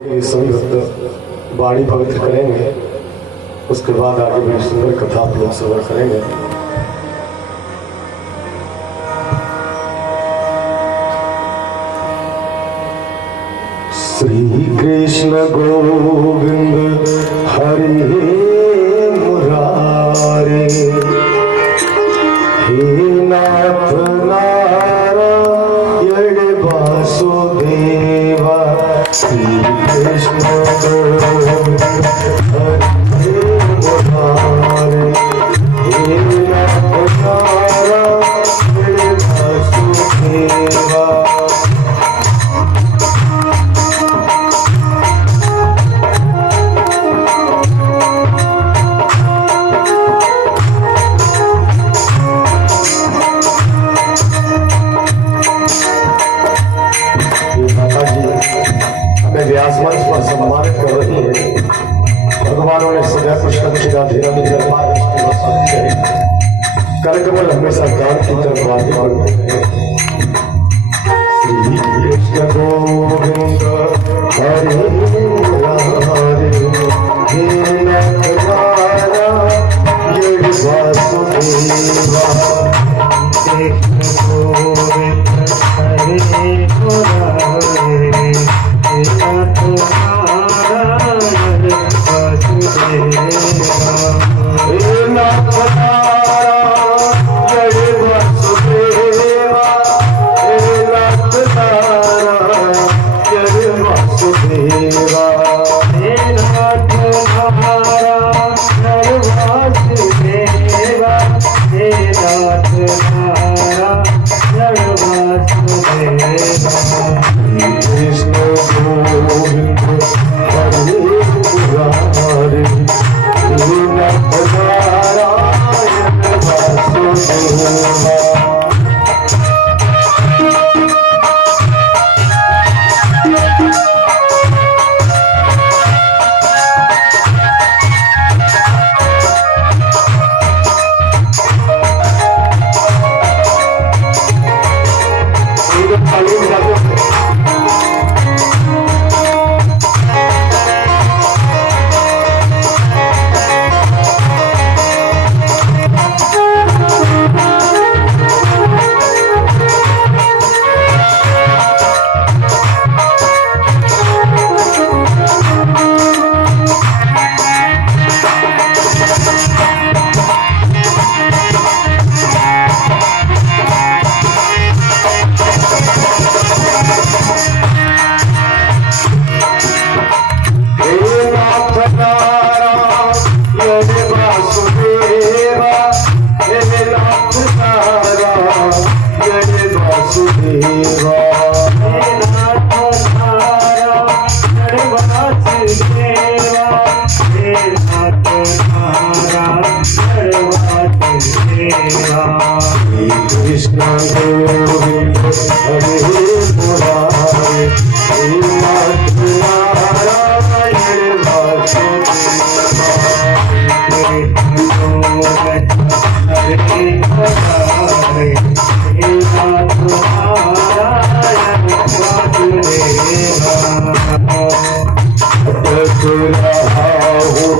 ये सभी भक्त वाणी पवित्र करेंगे। उसके बाद आगे बड़ी सुंदर कथा आप लोग श्रवण करेंगे। श्री कृष्ण गोविंद हरि मुरारे, हे नाथ नारायण वासुदेवा। श्री कृष्ण गोविंद हरि मुरारे, हे नाथ नारायण वासुदेवा। व्यास मंच पर सम्मानित कर रही है। भगवानों ने सदा कृष्ण की राधे कार्यक्रम हमेशा दान की तरफ बातें करते हैं। श्री कृष्ण गोविंद हरि मुरारे, हे नाथ नारायण वासुदेवा। कृष्ण गोविंद हरि मुरारे, नाथ नारायण वासुदेवा। हे नाथ नारायण वासुदेवा, हे नाथ नारायण वासुदेवा। हे नाथ नारायण वासुदेवा, हे नाथ नारायण वासुदेवा। कृष्ण गोविंद हरि मुरारे, हे नाथ नारायण वासुदेवा। कृष्ण गोविंद हरि मुरारे, हे नाथ नारायण वासुदेवा। कृष्ण गोविंद हरि मुरारे, हे नाथ नारायण वासुदेवा। अटक रहा हूँ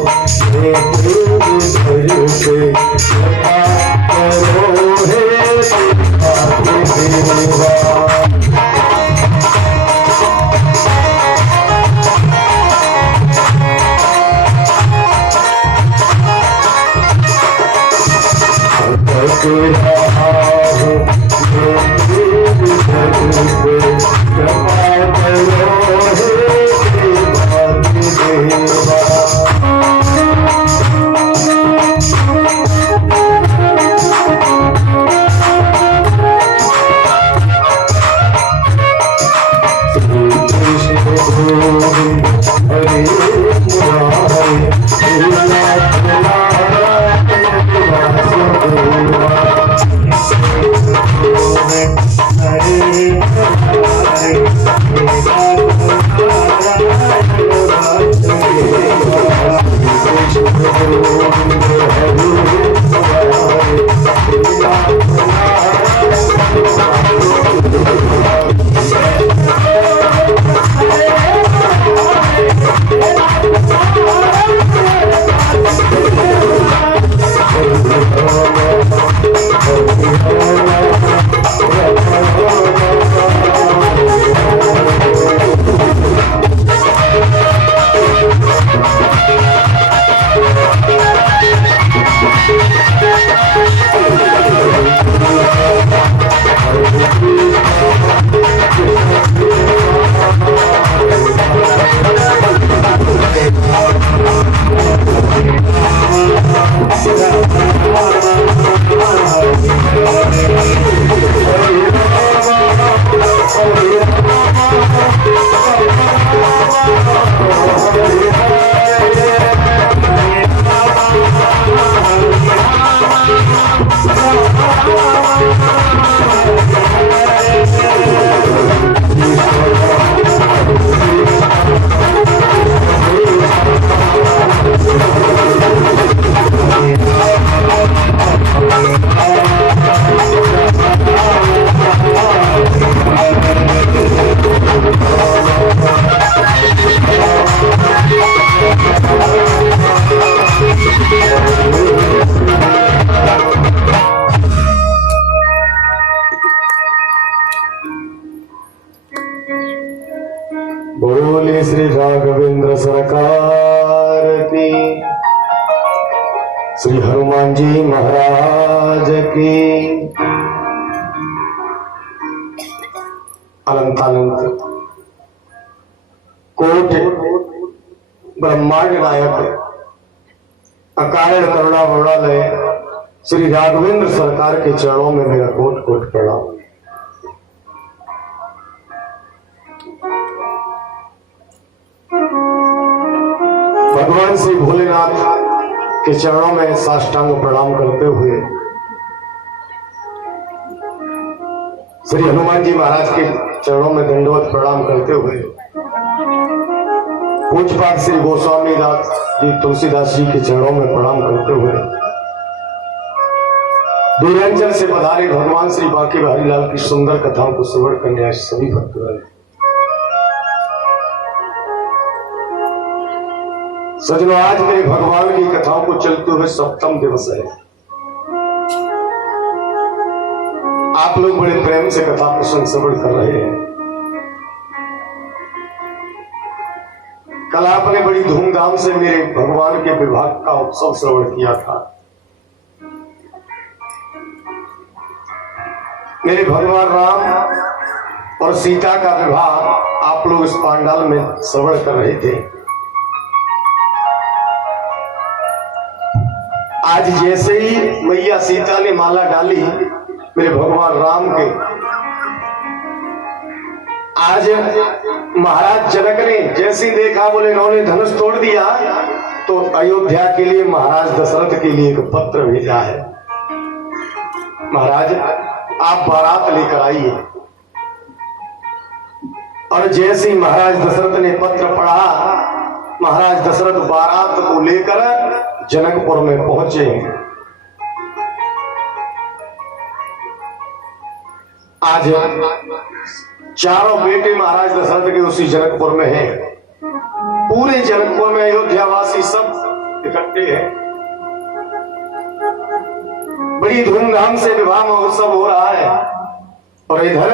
मैं प्रेम भर से, कृपा करो हे देवा। अटक रहा हूँ मैं प्रेम भर से, कृपा करो हे देवा। श्री राघवेंद्र सरकार की, श्री हनुमान जी महाराज की। अनंतानंत कोट ब्रह्मांड नायक अकारण करुणा वरुणालय श्री राघवेंद्र सरकार के चरणों में मेरा कोट कोट प्रणाम। भगवान श्री भोलेनाथ के चरणों में साष्टांग प्रणाम करते हुए, श्री हनुमान जी महाराज के चरणों में दंडवत प्रणाम करते हुए, पूज्यपाद श्री गोस्वामी दास जी तुलसीदास जी के चरणों में प्रणाम करते हुए, दूरांचल से पधारे भगवान श्री बांके बिहारी लाल की सुंदर कथाओं को श्रवण करने आए सभी भक्तगण। सजनों, आज मेरे भगवान की कथाओं को चलते हुए सप्तम दिवस है। आप लोग बड़े प्रेम से कथा प्रसंग श्रवण कर रहे हैं। कल आपने बड़ी धूमधाम से मेरे भगवान के विवाह का उत्सव श्रवण किया था। मेरे भगवान राम और सीता का विवाह आप लोग इस पांडाल में श्रवण कर रहे थे। आज जैसे ही मैया सीता ने माला डाली मेरे भगवान राम के, आज महाराज जनक ने जैसे ही देखा, बोले इन्होंने धनुष तोड़ दिया, तो अयोध्या के लिए महाराज दशरथ के लिए एक पत्र भेजा है। महाराज आप बारात लेकर आइए। और जैसे ही महाराज दशरथ ने पत्र पढ़ा, महाराज दशरथ बारात को लेकर जनकपुर में पहुंचे। आज चारों बेटे महाराज दशरथ के उसी जनकपुर में हैं। पूरे जनकपुर में अयोध्यावासी सब इकट्ठे हैं। बड़ी धूमधाम से विवाह महोत्सव हो रहा है और इधर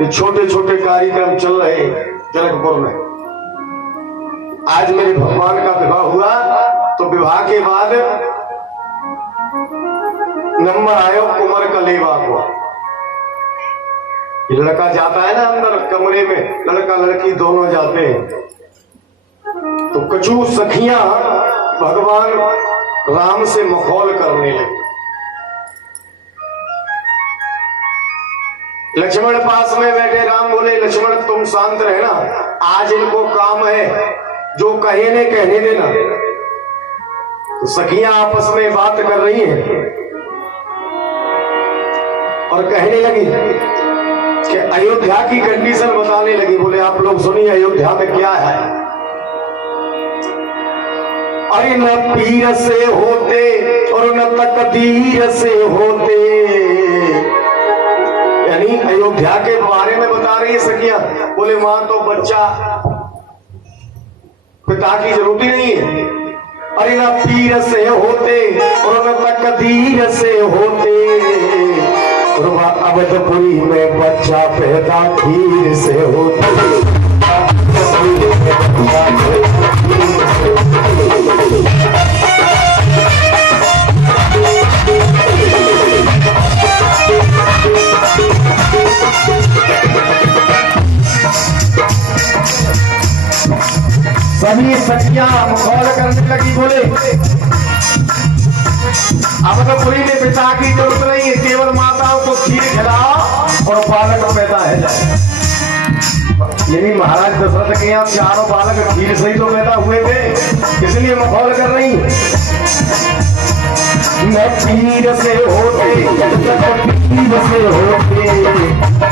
ये छोटे छोटे कार्यक्रम चल रहे हैं जनकपुर में। आज मेरे भगवान का विवाह हुआ, तो विवाह के बाद नंबर आयो उमर कलेवा को। लड़का जाता है ना अंदर कमरे में, लड़का लड़की दोनों जाते हैं, तो कछु सखियां भगवान राम से मखौल करने लगी। लक्ष्मण पास में बैठे, राम बोले लक्ष्मण तुम शांत रहना, आज इनको काम है, जो कहे ने कहने देना। तो सखियां आपस में बात कर रही हैं और कहने लगी कि अयोध्या की कंडीशन बताने लगी। बोले आप लोग सुनिए अयोध्या में क्या है। अरे न पीर से होते और न तकदीर से होते, यानी अयोध्या के बारे में बता रही है सखियां। बोले मां तो बच्चा पिता की जरूरत ही नहीं है। अरे न पीर से होते और न तकदीर से होते, और अवधपुरी में बच्चा पैदा खीर से होते। सभी सखियां मखौल करने लगी। बोले अवधपुरी में पिता की जरूरत नहीं है, केवल माताओं को खीर खिलाओ और बालक पैदा है जाए। यही महाराज दशरथ के यहाँ चारों बालक खीर से ही तो पैदा हुए थे, इसलिए मखौल कर रही। न खीर से होते खीर से होते,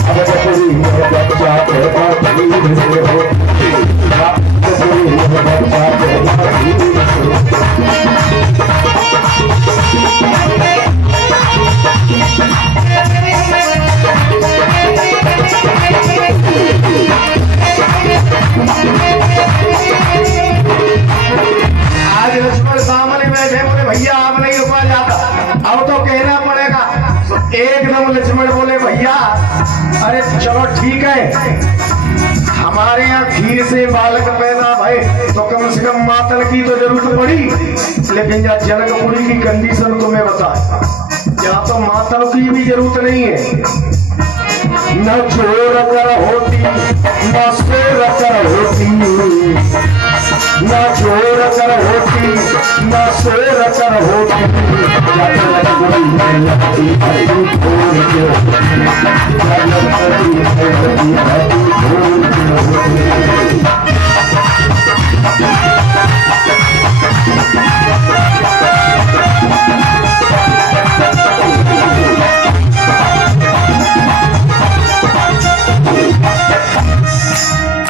अवधपुरी में बच्चा पैदा खीर से होते। आज लक्ष्मण सामने बैठे, बोले भैया आप नहीं रुका जाता, अब तो कहना पड़ेगा। तो एकदम लक्ष्मण बोले भैया अरे चलो ठीक है, हमारे यहाँ खीर से बालक पैदा कम से कम मातन की तो जरूरत पड़ी, लेकिन या जनकपुरी की कंडीशन तो मैं बता, यहाँ तो मातन की भी जरूरत नहीं है। न चोर कर होती न शेर कर होती, न चोर कर होती न शेर कर होती,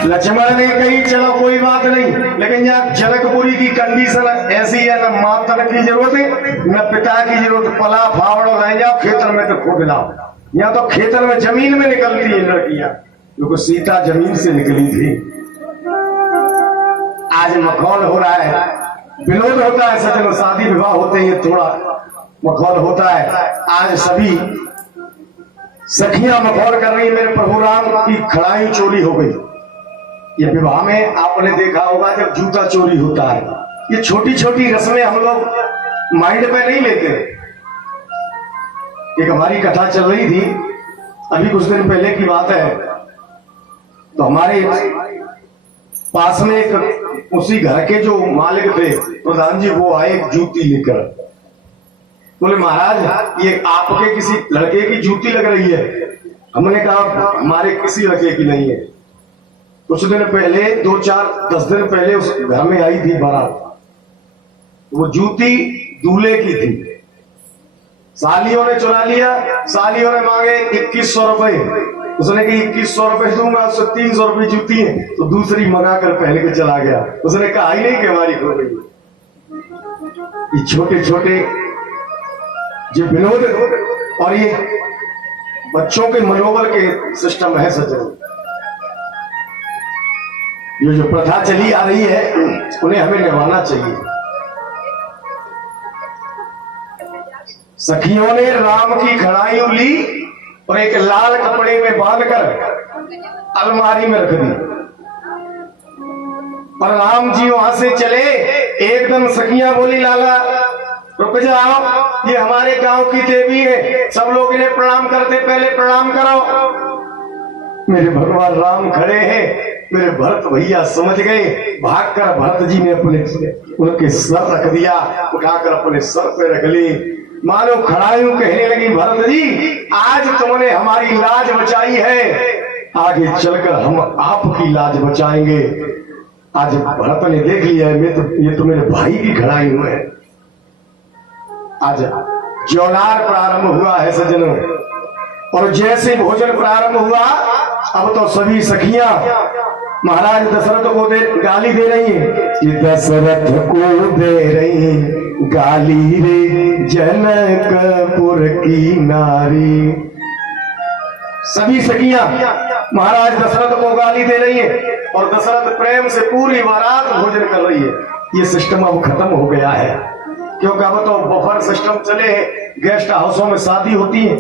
लक्ष्मण ने कही चलो कोई बात नहीं, लेकिन यहाँ जनकपुरी की कंडीशन ऐसी है, न मातन की जरूरत है न पिता की जरूरत, पला फावड़ो ले जाओ खेतर में तो खोद लाओ। यहाँ तो खेतर में जमीन में निकलती है लड़कियां, क्योंकि सीता जमीन से निकली थी। आज मखौल हो रहा है, विनोद होता है सजन, शादी विवाह होते ही थोड़ा मखौल होता है। आज सभी सखियां मखौल कर रही, मेरे प्रभु राम की खड़ाई चोरी हो गई। ये विवाह में आपने देखा होगा जब जूता चोरी होता है, ये छोटी छोटी रस्में हम लोग माइंड पे नहीं लेते। एक हमारी कथा चल रही थी, अभी कुछ दिन पहले की बात है, तो हमारे पास में एक उसी घर के जो मालिक थे प्रधान जी, वो आए एक जूती लेकर। बोले महाराज ये आपके किसी लड़के की जूती लग रही है। हमने कहा हमारे किसी लड़के की नहीं है। कुछ दिन पहले 10 दिन पहले उस घर में आई थी बारात, वो जूती दूल्हे की थी। सालियों ने चुरा लिया, सालियों ने मांगे 2100 रुपए, उसने कहा 2100 रुपए दूंगा, उससे 300 रुपए जूती है, तो दूसरी मंगा कर पहले के चला गया। उसने कहा ही नहीं कि हमारी खो गई। ये छोटे छोटे जो विनोद और ये बच्चों के मनोबल के सिस्टम है सजन, ये जो प्रथा चली आ रही है उन्हें हमें निभाना चाहिए। सखियों ने राम की खड़ाइयों ली और एक लाल कपड़े में बांधकर अलमारी में रख दी, और राम जी वहां से चले। एकदम सखियां बोली लाला रुक जाओ, ये हमारे गांव की देवी है, सब लोग इन्हें प्रणाम करते, पहले प्रणाम करो। मेरे भगवान राम खड़े हैं, मेरे भरत भैया समझ गए, भागकर भरत जी ने अपने उनके सर रख दिया, उठाकर अपने सर पे रख ली। मानो खड़ायूं कहने लगी भरत जी आज तुमने हमारी लाज बचाई है, आगे चलकर हम आपकी लाज बचाएंगे। आज भरत ने देख लिया है, ये तो मेरे भाई की खड़ाई हुए है। आज ज्योलार प्रारंभ हुआ है सज्जनों, और जैसे भोजन प्रारंभ हुआ अब तो सभी सखियां महाराज दशरथ को गाली दे रही है कि दशरथ को दे रही गाली रे जनकपुर की नारी। सभी सखियां महाराज दशरथ को गाली दे रही है और दशरथ प्रेम से पूरी बारात भोजन कर रही है। ये सिस्टम अब खत्म हो गया है, क्योंकि अब तो बफर सिस्टम चले हैं, गेस्ट हाउसों में शादी होती है।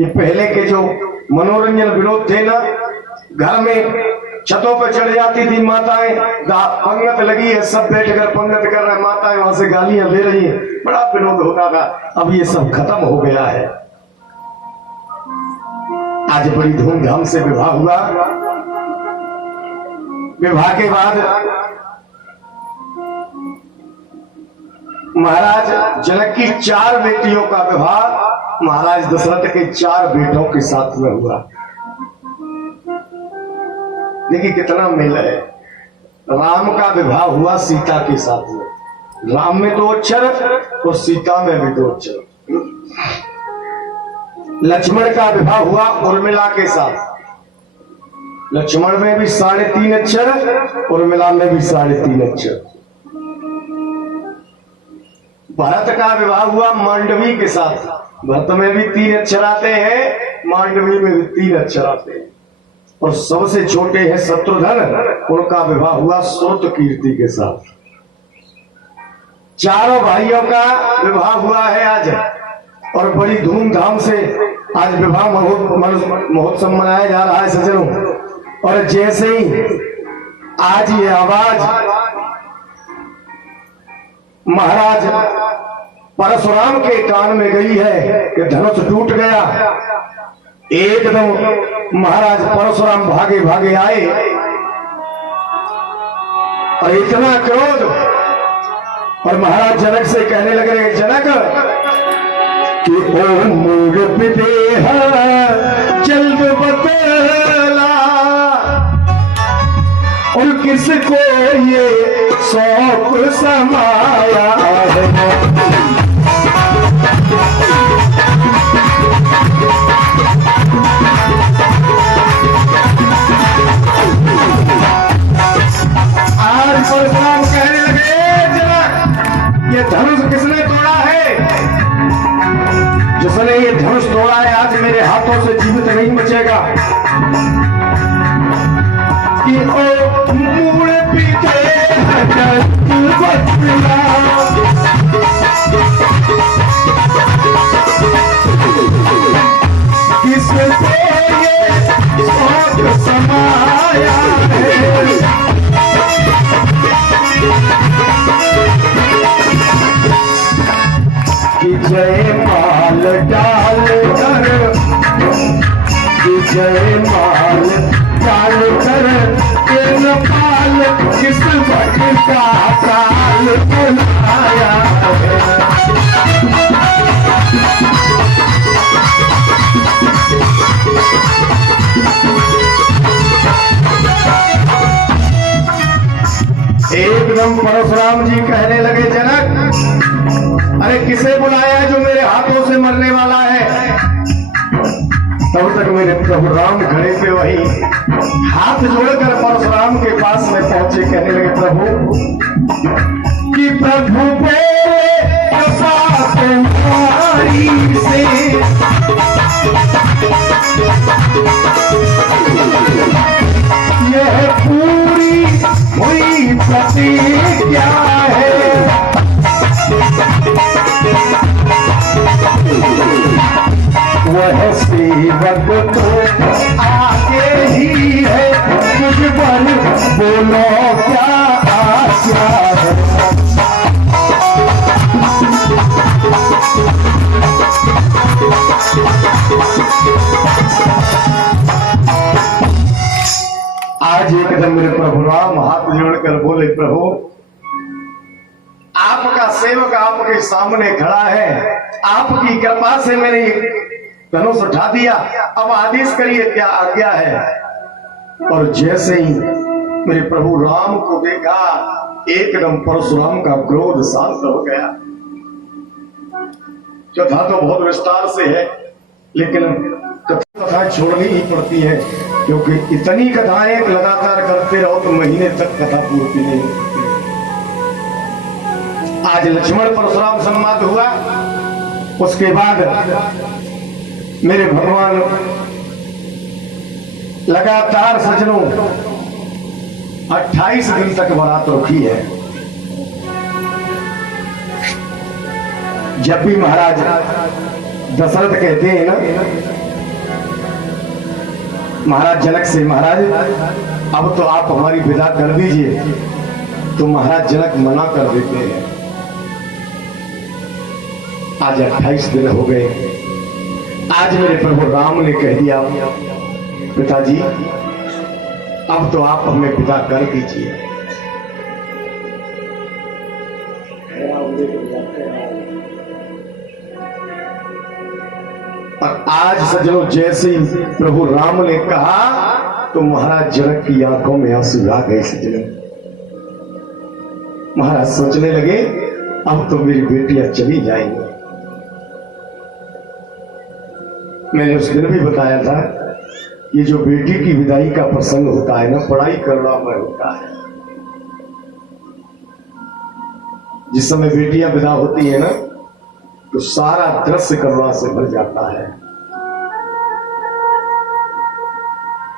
ये पहले के जो मनोरंजन विनोद थे ना, घर में छतों पर चढ़ जाती थी माताएं, पंगत लगी है, सब बैठकर पंगत कर रहे हैं, माताएं वहां से गालियां दे रही हैं, बड़ा विनोद होता था। अब ये सब खत्म हो गया है। आज बड़ी धूमधाम से विवाह हुआ। विवाह के बाद महाराज जनक की 4 बेटियों का विवाह महाराज दशरथ के 4 बेटों के साथ में हुआ। देखिए कितना मेल है। राम का विवाह हुआ सीता के साथ में, राम में 2 अक्षर और सीता में भी 2 अक्षर। लक्ष्मण का विवाह हुआ उर्मिला के साथ, लक्ष्मण में भी 3.5 अक्षर, उर्मिला में भी 3.5 अक्षर। भरत का विवाह हुआ मांडवी के साथ, भरत में भी 3 अक्षर आते हैं, मांडवी में भी 3 अक्षर आते हैं। और सबसे छोटे हैं शत्रुघ्न, उनका विवाह हुआ श्रुतकीर्ति के साथ। चारों भाइयों का विवाह हुआ है आज, और बड़ी धूमधाम से आज विवाह महोत्सव मनाया जा रहा है सज्जनों। और जैसे ही आज ये आवाज महाराज परशुराम के कान में गई है कि धनुष टूट गया। एकदम महाराज परशुराम भागे भागे आए और इतना क्रोध, और महाराज जनक से कहने लगे, जनक कि ओ मूड विदेह जल्द बतला, और किसको ये शौक समाया है। आज परशुराम कहने लगे, जनक ये धनुष किसने तोड़ा है? जिसने ये धनुष तोड़ा है आज मेरे हाथों से जीवित नहीं बचेगा। कि ओ मूल पीछे किसको ये शौक समाया है। कि जय माल डाल कर, कि जय माल डाल कर तेल पाल किस भट का काल बुलाया है। एकदम परशुराम जी कहने लगे, जनक अरे किसे बुलाया है जो मेरे हाथों से मरने वाला है? तब तक मेरे प्रभु राम खड़े पे वही हाथ जोड़कर परशुराम के पास में पहुंचे, कहने लगे, प्रभु कि प्रभु पे तुम्हारी से यह पूरी हुई प्रतिज्ञा है। वह सेवक तो आगे ही है, मुझ पर बोलो क्या आशा है। आज एकदम मेरे प्रभु राम हाथ जोड़कर बोले, प्रभु आपका सेवक आपके सामने खड़ा है, आपकी कृपा से मैंने धनुष उठा दिया, अब आदेश करिए क्या आज्ञा है। और जैसे ही मेरे प्रभु राम को देखा एकदम परशुराम का क्रोध शांत हो गया। कथा तो बहुत विस्तार से है, लेकिन कथा छोड़नी ही पड़ती है, क्योंकि इतनी कथाएं लगातार करते रहो तो महीने तक कथा पूर्ति नहीं होती। आज लक्ष्मण परशुराम संवाद हुआ, उसके बाद मेरे भगवान लगातार सजनों 28 दिन तक बारात रखी है। जब भी महाराज दशरथ कहते हैं ना महाराज जनक से, महाराज अब तो आप हमारी विदा कर दीजिए, तो महाराज जनक मना कर देते हैं। आज 28 दिन हो गए। आज मेरे प्रभु राम ने कह दिया, पिताजी अब तो आप हमें विदा कर दीजिए। और आज सजनों जैसे ही प्रभु राम ने कहा तो महाराज जनक की आंखों में आंसू आ गए। सजनों महाराज सोचने लगे, अब तो मेरी बेटियां चली जाएंगी। मैंने उस दिन भी बताया था, ये जो बेटी की विदाई का प्रसंग होता है ना, बड़ाई करुणामय होता है। जिस समय बेटियां विदा होती है ना, तो सारा दृश्य करुणा से भर जाता है।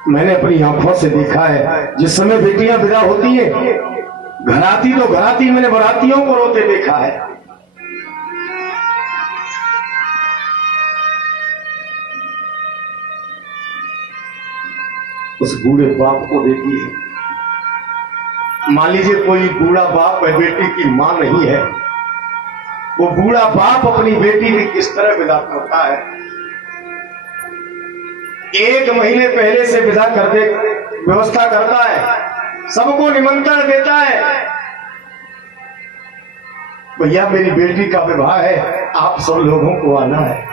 मैंने अपनी आंखों से देखा है, जिस समय बेटियां विदा होती है, घराती तो घराती, मैंने बरातियों को रोते देखा है। उस बूढ़े बाप को देखिए, मान लीजिए कोई बूढ़ा बाप है, बेटी की मां नहीं है, वो बूढ़ा बाप अपनी बेटी की किस तरह विदा करता है। 1 महीने पहले से विदा कर दे व्यवस्था करता है, सबको निमंत्रण देता है, भैया मेरी बेटी का विवाह है, आप सब लोगों को आना है।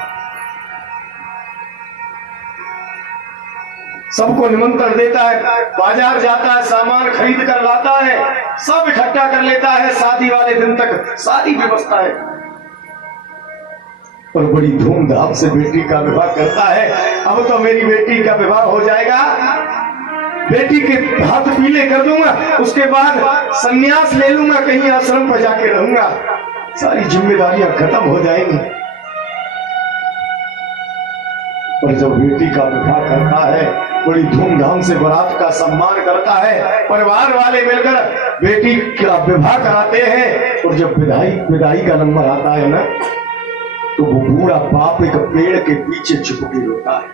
सबको निमंत्रण देता है, बाजार जाता है, सामान खरीद कर लाता है, सब इकट्ठा कर लेता है, शादी वाले दिन तक सारी व्यवस्था है और बड़ी धूमधाम से बेटी का विवाह करता है। अब तो मेरी बेटी का विवाह हो जाएगा, बेटी के हाथ पीले कर दूंगा, उसके बाद संन्यास ले लूंगा, कहीं आश्रम पर जाके रहूंगा, सारी जिम्मेदारियां खत्म हो जाएंगी। और जब बेटी का विवाह करता है, बड़ी धूमधाम से बारात का सम्मान करता है, परिवार वाले मिलकर बेटी का विवाह कराते हैं। और जब विदाई का नंबर आता है ना, तो वो बूढ़ा बाप एक पेड़ के पीछे छुप के रोता है।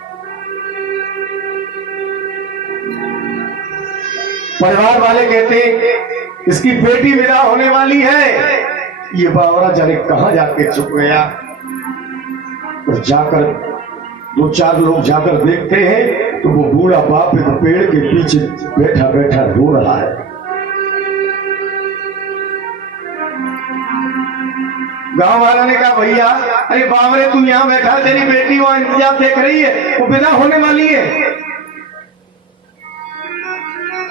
परिवार वाले कहते हैं इसकी बेटी विदा होने वाली है, ये बावरा जाने कहां जाके छुप गया। और जाकर 2-4 लोग जाकर देखते हैं तो वो बूढ़ा बाप एक पेड़ के पीछे बैठा बैठा रो रहा है। गांव वालों ने कहा भैया अरे बावरे तू यहां बैठा, तेरी बेटी वहां इंतजार देख रही है, वो विदा होने वाली है।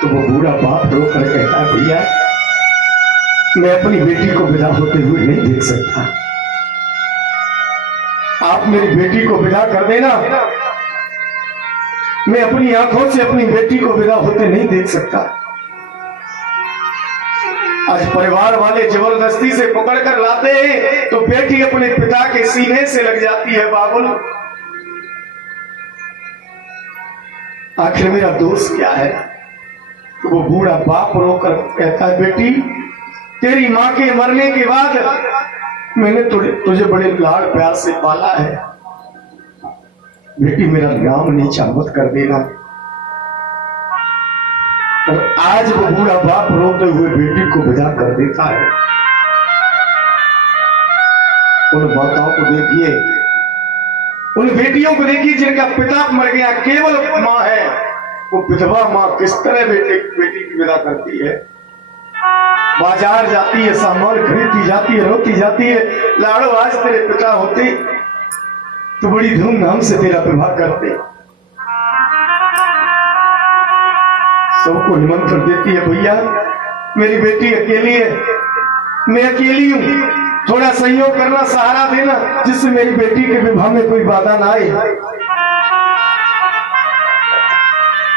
तो वो बूढ़ा बाप रो कर कहता है भैया मैं अपनी बेटी को विदा होते हुए नहीं देख सकता, आप मेरी बेटी को विदा कर देना, मैं अपनी आंखों से अपनी बेटी को विदा होते नहीं देख सकता। आज परिवार वाले जबरदस्ती से पकड़ कर लाते हैं तो बेटी अपने पिता के सीने से लग जाती है। बाबुल आखिर मेरा दोष क्या है? तो वो बूढ़ा बाप रोकर कहता है बेटी तेरी मां के मरने के बाद मैंने तुझे बड़े लाड़ प्यार से पाला है, बेटी मेरा नाम नीचा मत कर देना। और आज वो बूढ़ा बाप रोते हुए बेटी को विदा कर देता है। उन माताओं को देखिए, उन बेटियों को देखिए जिनका पिता मर गया, केवल मां है, वो विधवा मां किस तरह बेटी की विदा करती है। बाजार जाती है, सामान खरीदती जाती है, रोती जाती है, लाड़ो आज तेरे पिता होते तो बड़ी धूमधाम से तेरा विवाह करते। सबको निमंत्रण देती है भैया मेरी बेटी अकेली है, मैं अकेली हूं, थोड़ा सहयोग करना, सहारा देना, जिससे मेरी बेटी के विवाह में कोई बाधा ना आए।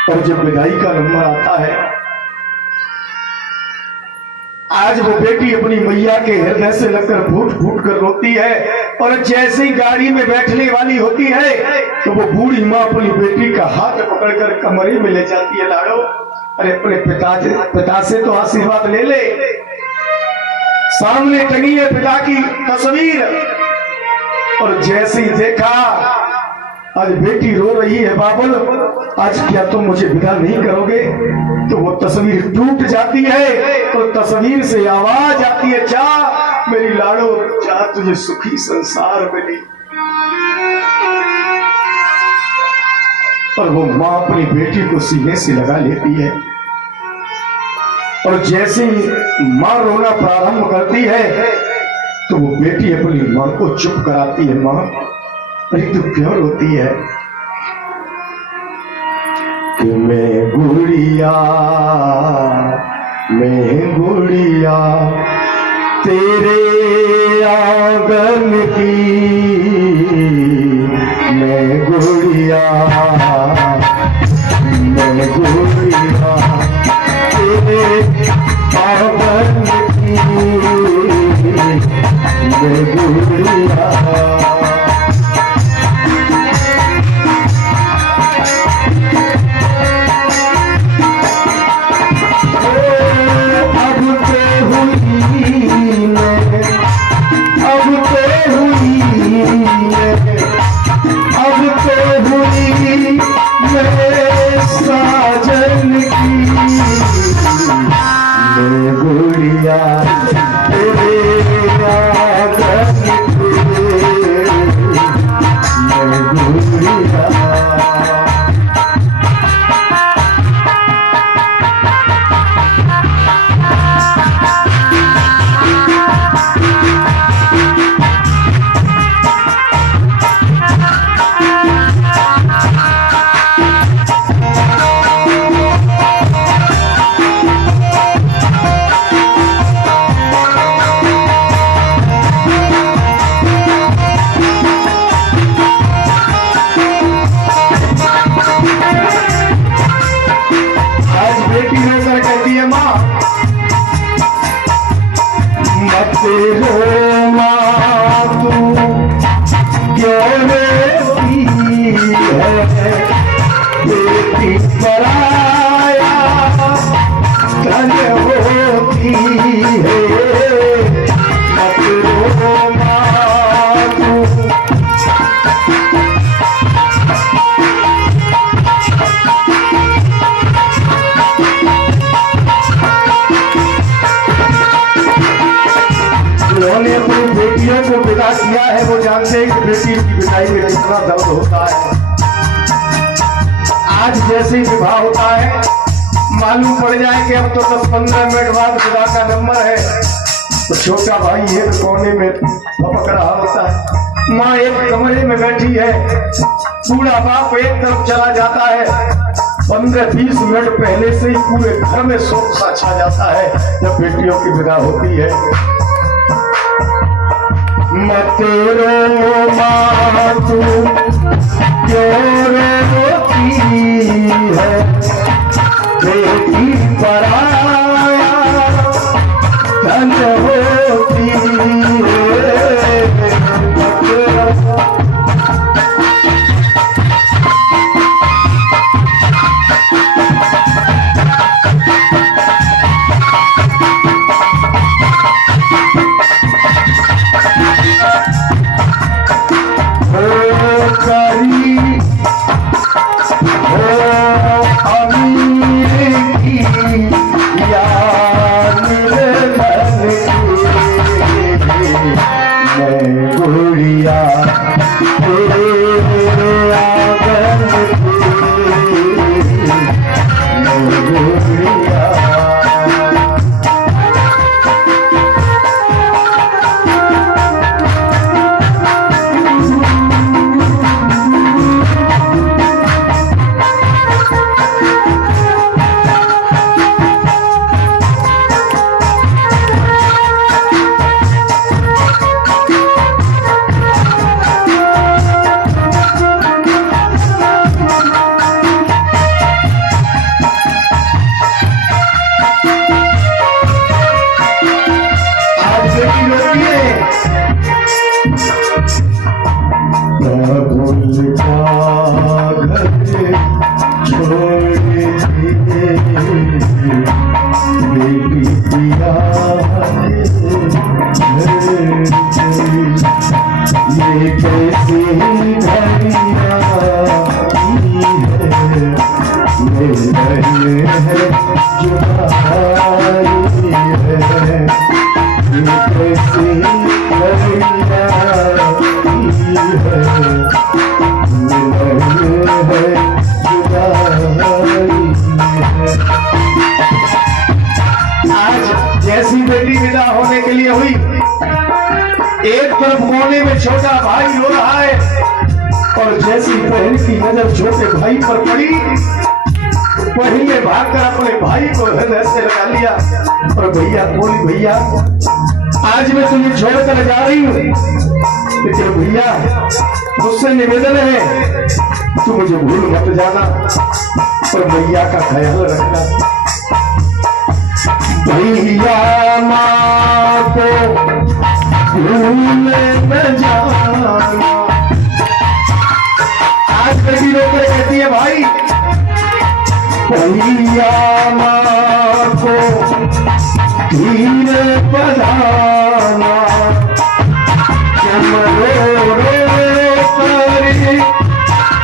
और जब विदाई का नंबर आता है, आज वो बेटी अपनी मैया के हृदय से लगकर फूट फूट कर रोती है। और जैसे ही गाड़ी में बैठने वाली होती है तो वो बूढ़ी माँ अपनी बेटी का हाथ पकड़कर कमरे में ले जाती है। लाड़ो अरे अपने पिता से तो आशीर्वाद ले ले। सामने टंगी है पिता की तस्वीर, और जैसे ही देखा आज बेटी रो रही है, बाबुल आज क्या तुम मुझे विदा नहीं करोगे? तो वो तस्वीर टूट जाती है, तो तस्वीर से आवाज आती है जा मेरी लाड़ो जा, तुझे सुखी संसार मिली। और वो माँ अपनी बेटी को सीने से लगा लेती है। और जैसे ही माँ रोना प्रारंभ करती है तो वो बेटी अपनी माँ को चुप कराती है। माँ अरे तू क्यों रोती है? कि मैं गुड़िया तेरे आंगन की, मैं गुड़िया तेरे आंगन की, मैं गुड़िया। साजन की मैं गुड़िया तेरे आंगन तेरो माँ तू क्यों रोती है, बेटी पराया धन होती है, मत रो माँ तू। उन्होंने अपनी बेटियों को विदा किया है, वो जानते हैं कि बेटी की विदाई में कितना दर्द होता है। आज जैसे ही विवाह होता है, मालूम पड़ जाए कि अब तो 10-15 मिनट बाद विदा का नंबर है, तो छोटा भाई एक कोने में पकड़ रहा होता है, माँ एक कमरे में बैठी है, बूढ़ा बाप एक तरफ चला जाता है। 15-20 मिनट पहले से ही पूरे घर में शोक सा छा जाता है जब बेटियों की विदा होती है। मत रो माँ तू क्यों रोती है, बेटी पराया धन होती है, मत रो। जैसी बेटी विदा होने के लिए हुई, एक तरफ कोने में छोटा भाई रो रहा है, और जैसी बहन की नजर छोटे भाई पर पड़ी, बहन ने भागकर अपने भाई को हृदय से लगा लिया और भैया बोली, भैया आज मैं तुम्हें छोड़कर जा रही हूँ, लेकिन भैया मुझसे निवेदन है तू मुझे भूल मत जाना और भैया का ख्याल रखना। भैया माँ को भूल न जाना। आज बेटी रोकर कहती है, भाई भैया माँ को धीरे बजाना, रो रो कर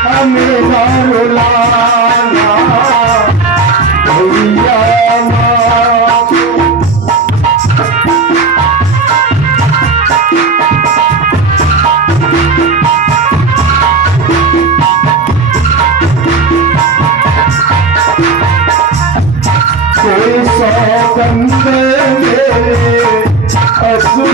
हमें ना रुलाना। भैया सौगंध मेरे असुर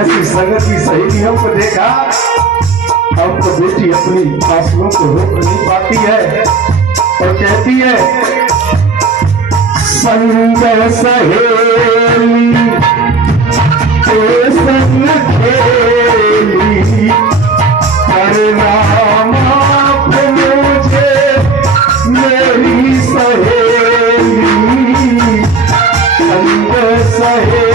जैसी संगति सहेलियों को देखा, अब तो बेटी अपनी आंसुओं को रोक नहीं पाती है और कहती है, संग सहेली के संग खेली, परिणाम मुझे मेरी सहेली, संग सहेली।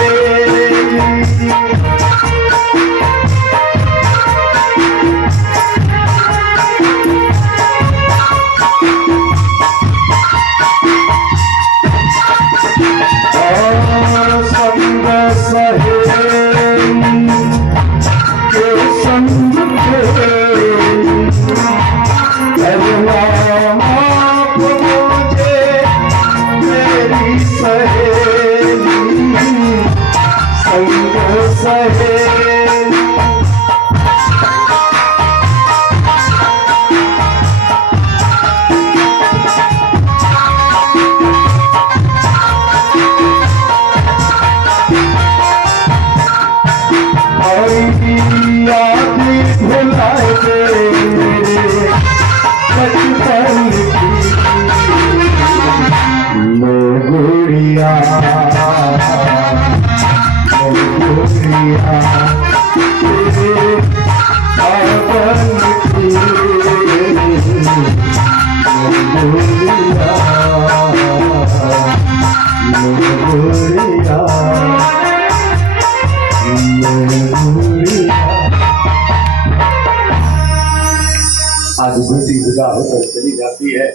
आज बेटी विदा होकर चली जाती है।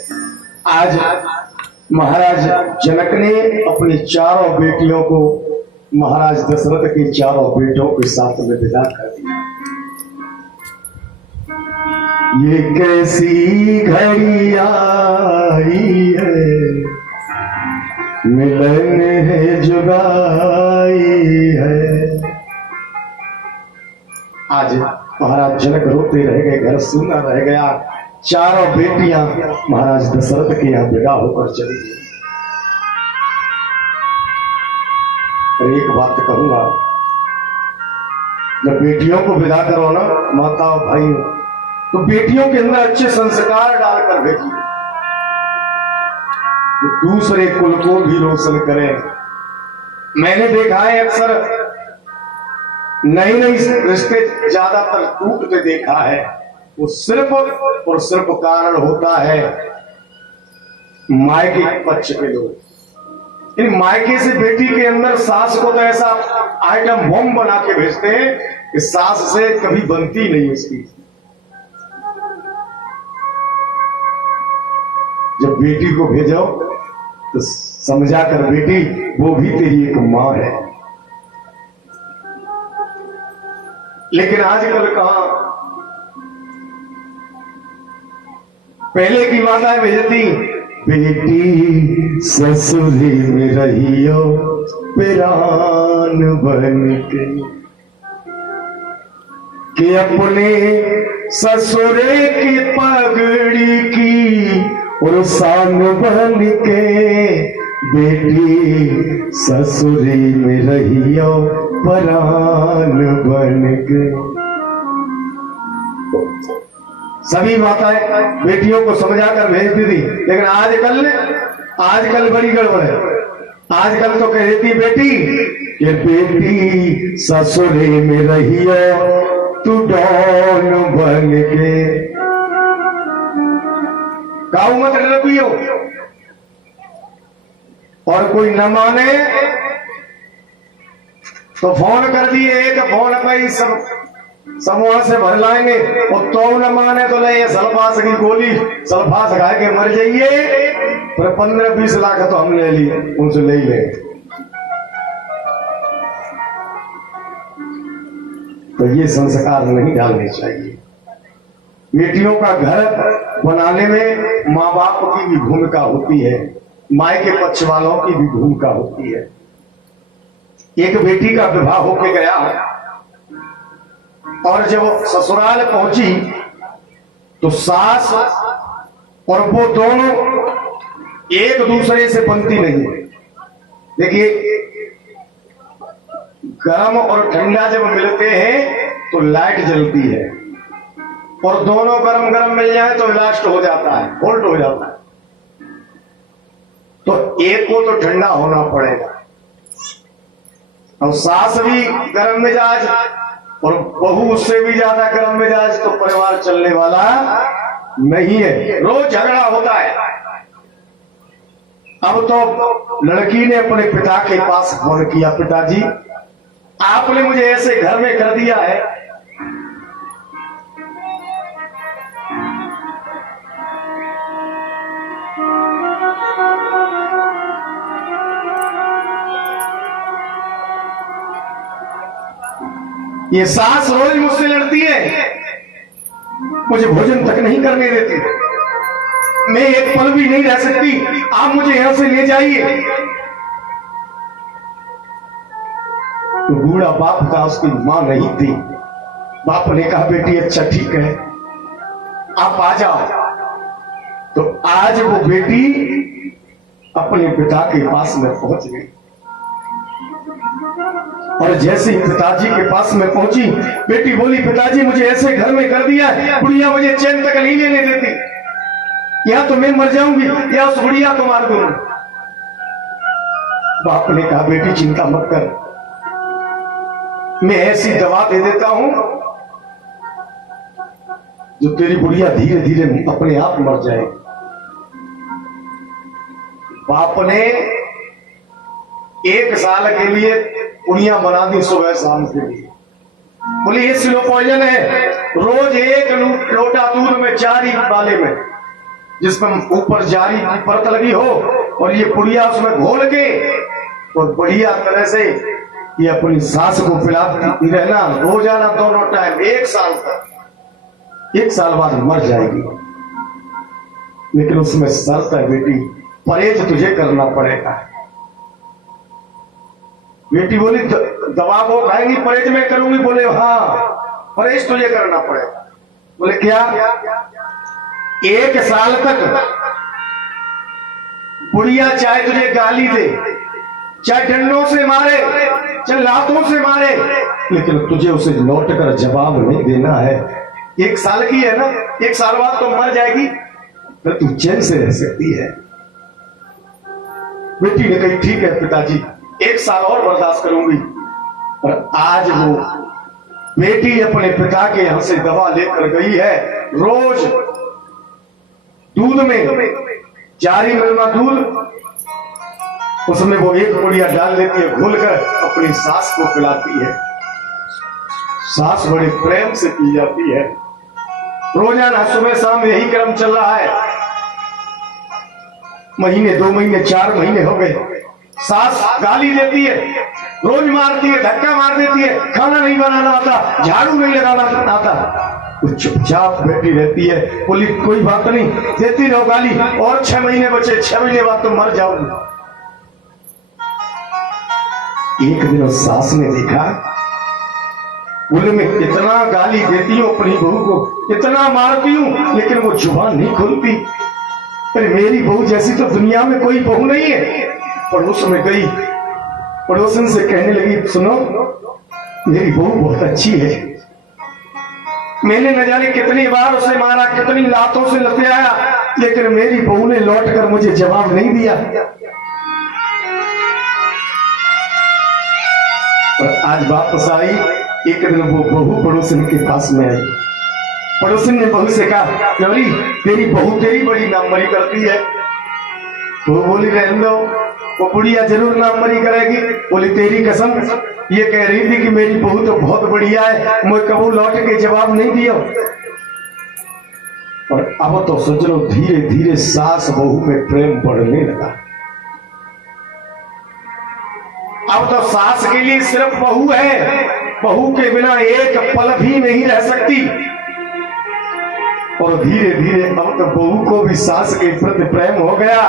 आज महाराज जनक ने अपनी चारों बेटियों को महाराज दशरथ के चारों बेटों के साथ में विदा कर दिया। ये कैसी घड़ी आई है, मिलन है जुदाई है। आज महाराज जनक रोते रह गए, घर सूना रह गया। चारों बेटियां महाराज दशरथ के यहाँ विदा होकर चली गई। और एक बात कहूंगा, जब बेटियों को विदा करो ना माता और भाई, तो बेटियों के अंदर अच्छे संस्कार डालकर भेजिए, तो दूसरे कुल को भी रोशन करें। मैंने देखा है अक्सर नई नई रिश्ते ज्यादातर टूटते देखा है, वो सिर्फ और सिर्फ कारण होता है मायके पक्ष के लोग। इन मायके से बेटी के अंदर सास को तो ऐसा आइटम बम बना के भेजते हैं कि सास से कभी बनती नहीं उसकी। जब बेटी को भेजो तो समझा कर बेटी वो भी तेरी एक मां है। लेकिन आजकल कहां, पहले की माताएं भेजती, बेटी ससुरी में रहियो पिरान बन के अपने ससुरे की पगड़ी की और शान बन के, बेटी ससुरी में रहियो परान बन के। सभी माताएं बेटियों को समझाकर भेजती थी, लेकिन आजकल बड़ी गड़बड़ है। आजकल तो कह देती बेटी कि बेटी ससुरी में रहियो तू डॉन बन के। गाँव मत डरबियो, और कोई न माने तो फोन कर दिए, एक फोन पे सब वहां से भर लाएंगे, और तो न माने तो ले सल्फास की गोली सल्फास खा के मर जाइए, पर 15-20 लाख तो हम ले लिए, उनसे ले ले। तो ये संस्कार नहीं डालने चाहिए। बेटियों का घर बनाने में माँ बाप की भी भूमिका होती है, मायके पक्ष वालों की भी भूमिका होती है। एक बेटी का विवाह होके गया और जब ससुराल पहुंची तो सास और वो दोनों एक दूसरे से बनती नहीं। देखिए गर्म और ठंडा जब मिलते हैं तो लाइट जलती है, और दोनों गरम गरम मिल जाए तो ब्लास्ट हो जाता है, वोल्ट हो जाता है। तो एक को तो ठंडा होना पड़ेगा, और सास भी गर्म मिजाज और बहू उससे भी ज्यादा गर्म मिजाज, तो परिवार चलने वाला नहीं है, रोज झगड़ा होता है। अब तो लड़की ने अपने पिता के पास फोन किया, पिताजी आपने मुझे ऐसे घर में कर दिया है, ये सास रोज मुझसे लड़ती है, मुझे भोजन तक नहीं करने देती, मैं एक पल भी नहीं रह सकती, आप मुझे यहां से ले जाइए। तो बूढ़ा बाप था, उसकी मां नहीं थी। बाप ने कहा बेटी अच्छा ठीक है आप आ जाओ। तो आज वो बेटी अपने पिता के पास में पहुंच गई, और जैसे ही पिताजी के पास में पहुंची, बेटी बोली पिताजी मुझे ऐसे घर में कर दिया, बुढ़िया मुझे चैन तक नहीं लेने देती, या तो मैं मर जाऊंगी या उस बुढ़िया को मार दूंगी। बाप ने कहा बेटी चिंता मत कर, मैं ऐसी दवा दे देता हूं जो तेरी बुढ़िया धीरे धीरे अपने आप मर जाएगी। बाप ने 1 साल के लिए पुड़ियां बना दी सुबह शाम के लिए। बोली ये स्लो पॉइजन है, रोज 1 लोटा दूध में जारी वाले में, जिसमें ऊपर जारी की परत लगी हो, और ये पुड़िया उसमें घोल के और बढ़िया तरह से ये अपनी सास को पिलाती रहना रोजाना दोनों टाइम 1 साल तक। 1 साल बाद मर जाएगी, लेकिन उसमें शर्त है बेटी परहेज तुझे करना पड़ेगा। बेटी बोली दवा वो खाएंगी परहेज में करूंगी? बोले हाँ परहेज तुझे करना पड़ेगा। बोले क्या? 1 साल तक बुढ़िया चाहे तुझे गाली दे, चाहे डंडों से मारे, चाहे लातों से मारे, लेकिन तुझे उसे लौट कर जवाब नहीं देना है। 1 साल की है ना, 1 साल बाद तो मर जाएगी, फिर तू चैन से रह सकती है। बेटी ने कही ठीक है पिताजी 1 साल और बर्दाश्त करूंगी। और आज वो बेटी अपने पिता के यहां से दवा लेकर गई है। रोज दूध में जारी मिलना दूध, उसमें वो 1 पुड़िया डाल देती है, घोलकर अपनी सास को पिलाती है। सास बड़े प्रेम से पी जाती है। रोजाना सुबह शाम यही क्रम चल रहा है। महीने 2 महीने 4 महीने हो गए। सास गाली देती है, रोज मारती है, धक्का मार देती है, खाना नहीं बनाना आता, झाड़ू नहीं लगाना आता। वो चुपचाप बैठी रहती है। बोली कोई बात नहीं, देती रहो गाली, और 6 महीने बचे, 6 महीने बाद तो मर जाऊंगी। एक दिन सास ने देखा, बोले मैं इतना गाली देती हूँ अपनी बहू को, इतना मारती हूँ, लेकिन वो जुबान नहीं खोलती। अरे मेरी बहू जैसी तो दुनिया में कोई बहू नहीं है। पड़ोस में गई, पड़ोसन से कहने लगी सुनो मेरी बहू बहुत अच्छी है, मैंने न जाने कितनी बार उसे मारा, कितनी लातों से लतियाया, लेकिन मेरी बहू ने लौटकर मुझे जवाब नहीं दिया। और आज वापस आई। एक दिन वो बहू पड़ोसन के पास में आई। पड़ोसन ने बहू से कहा गौरी तेरी बहू तेरी बड़ी नामरी करती है। वो बोली रहने दो, वो बुढ़िया जरूर नामरी करेगी। बोली तेरी कसम, ये कह रही थी कि मेरी बहू तो बहुत बढ़िया है, मैं कबू लौट के जवाब नहीं दिया। और अब तो सोच लो धीरे धीरे सास बहू में प्रेम बढ़ने लगा। अब तो सास के लिए सिर्फ बहू है, बहू के बिना एक पल भी नहीं रह सकती। और धीरे धीरे अब तो बहू को भी सास के प्रति प्रेम हो गया।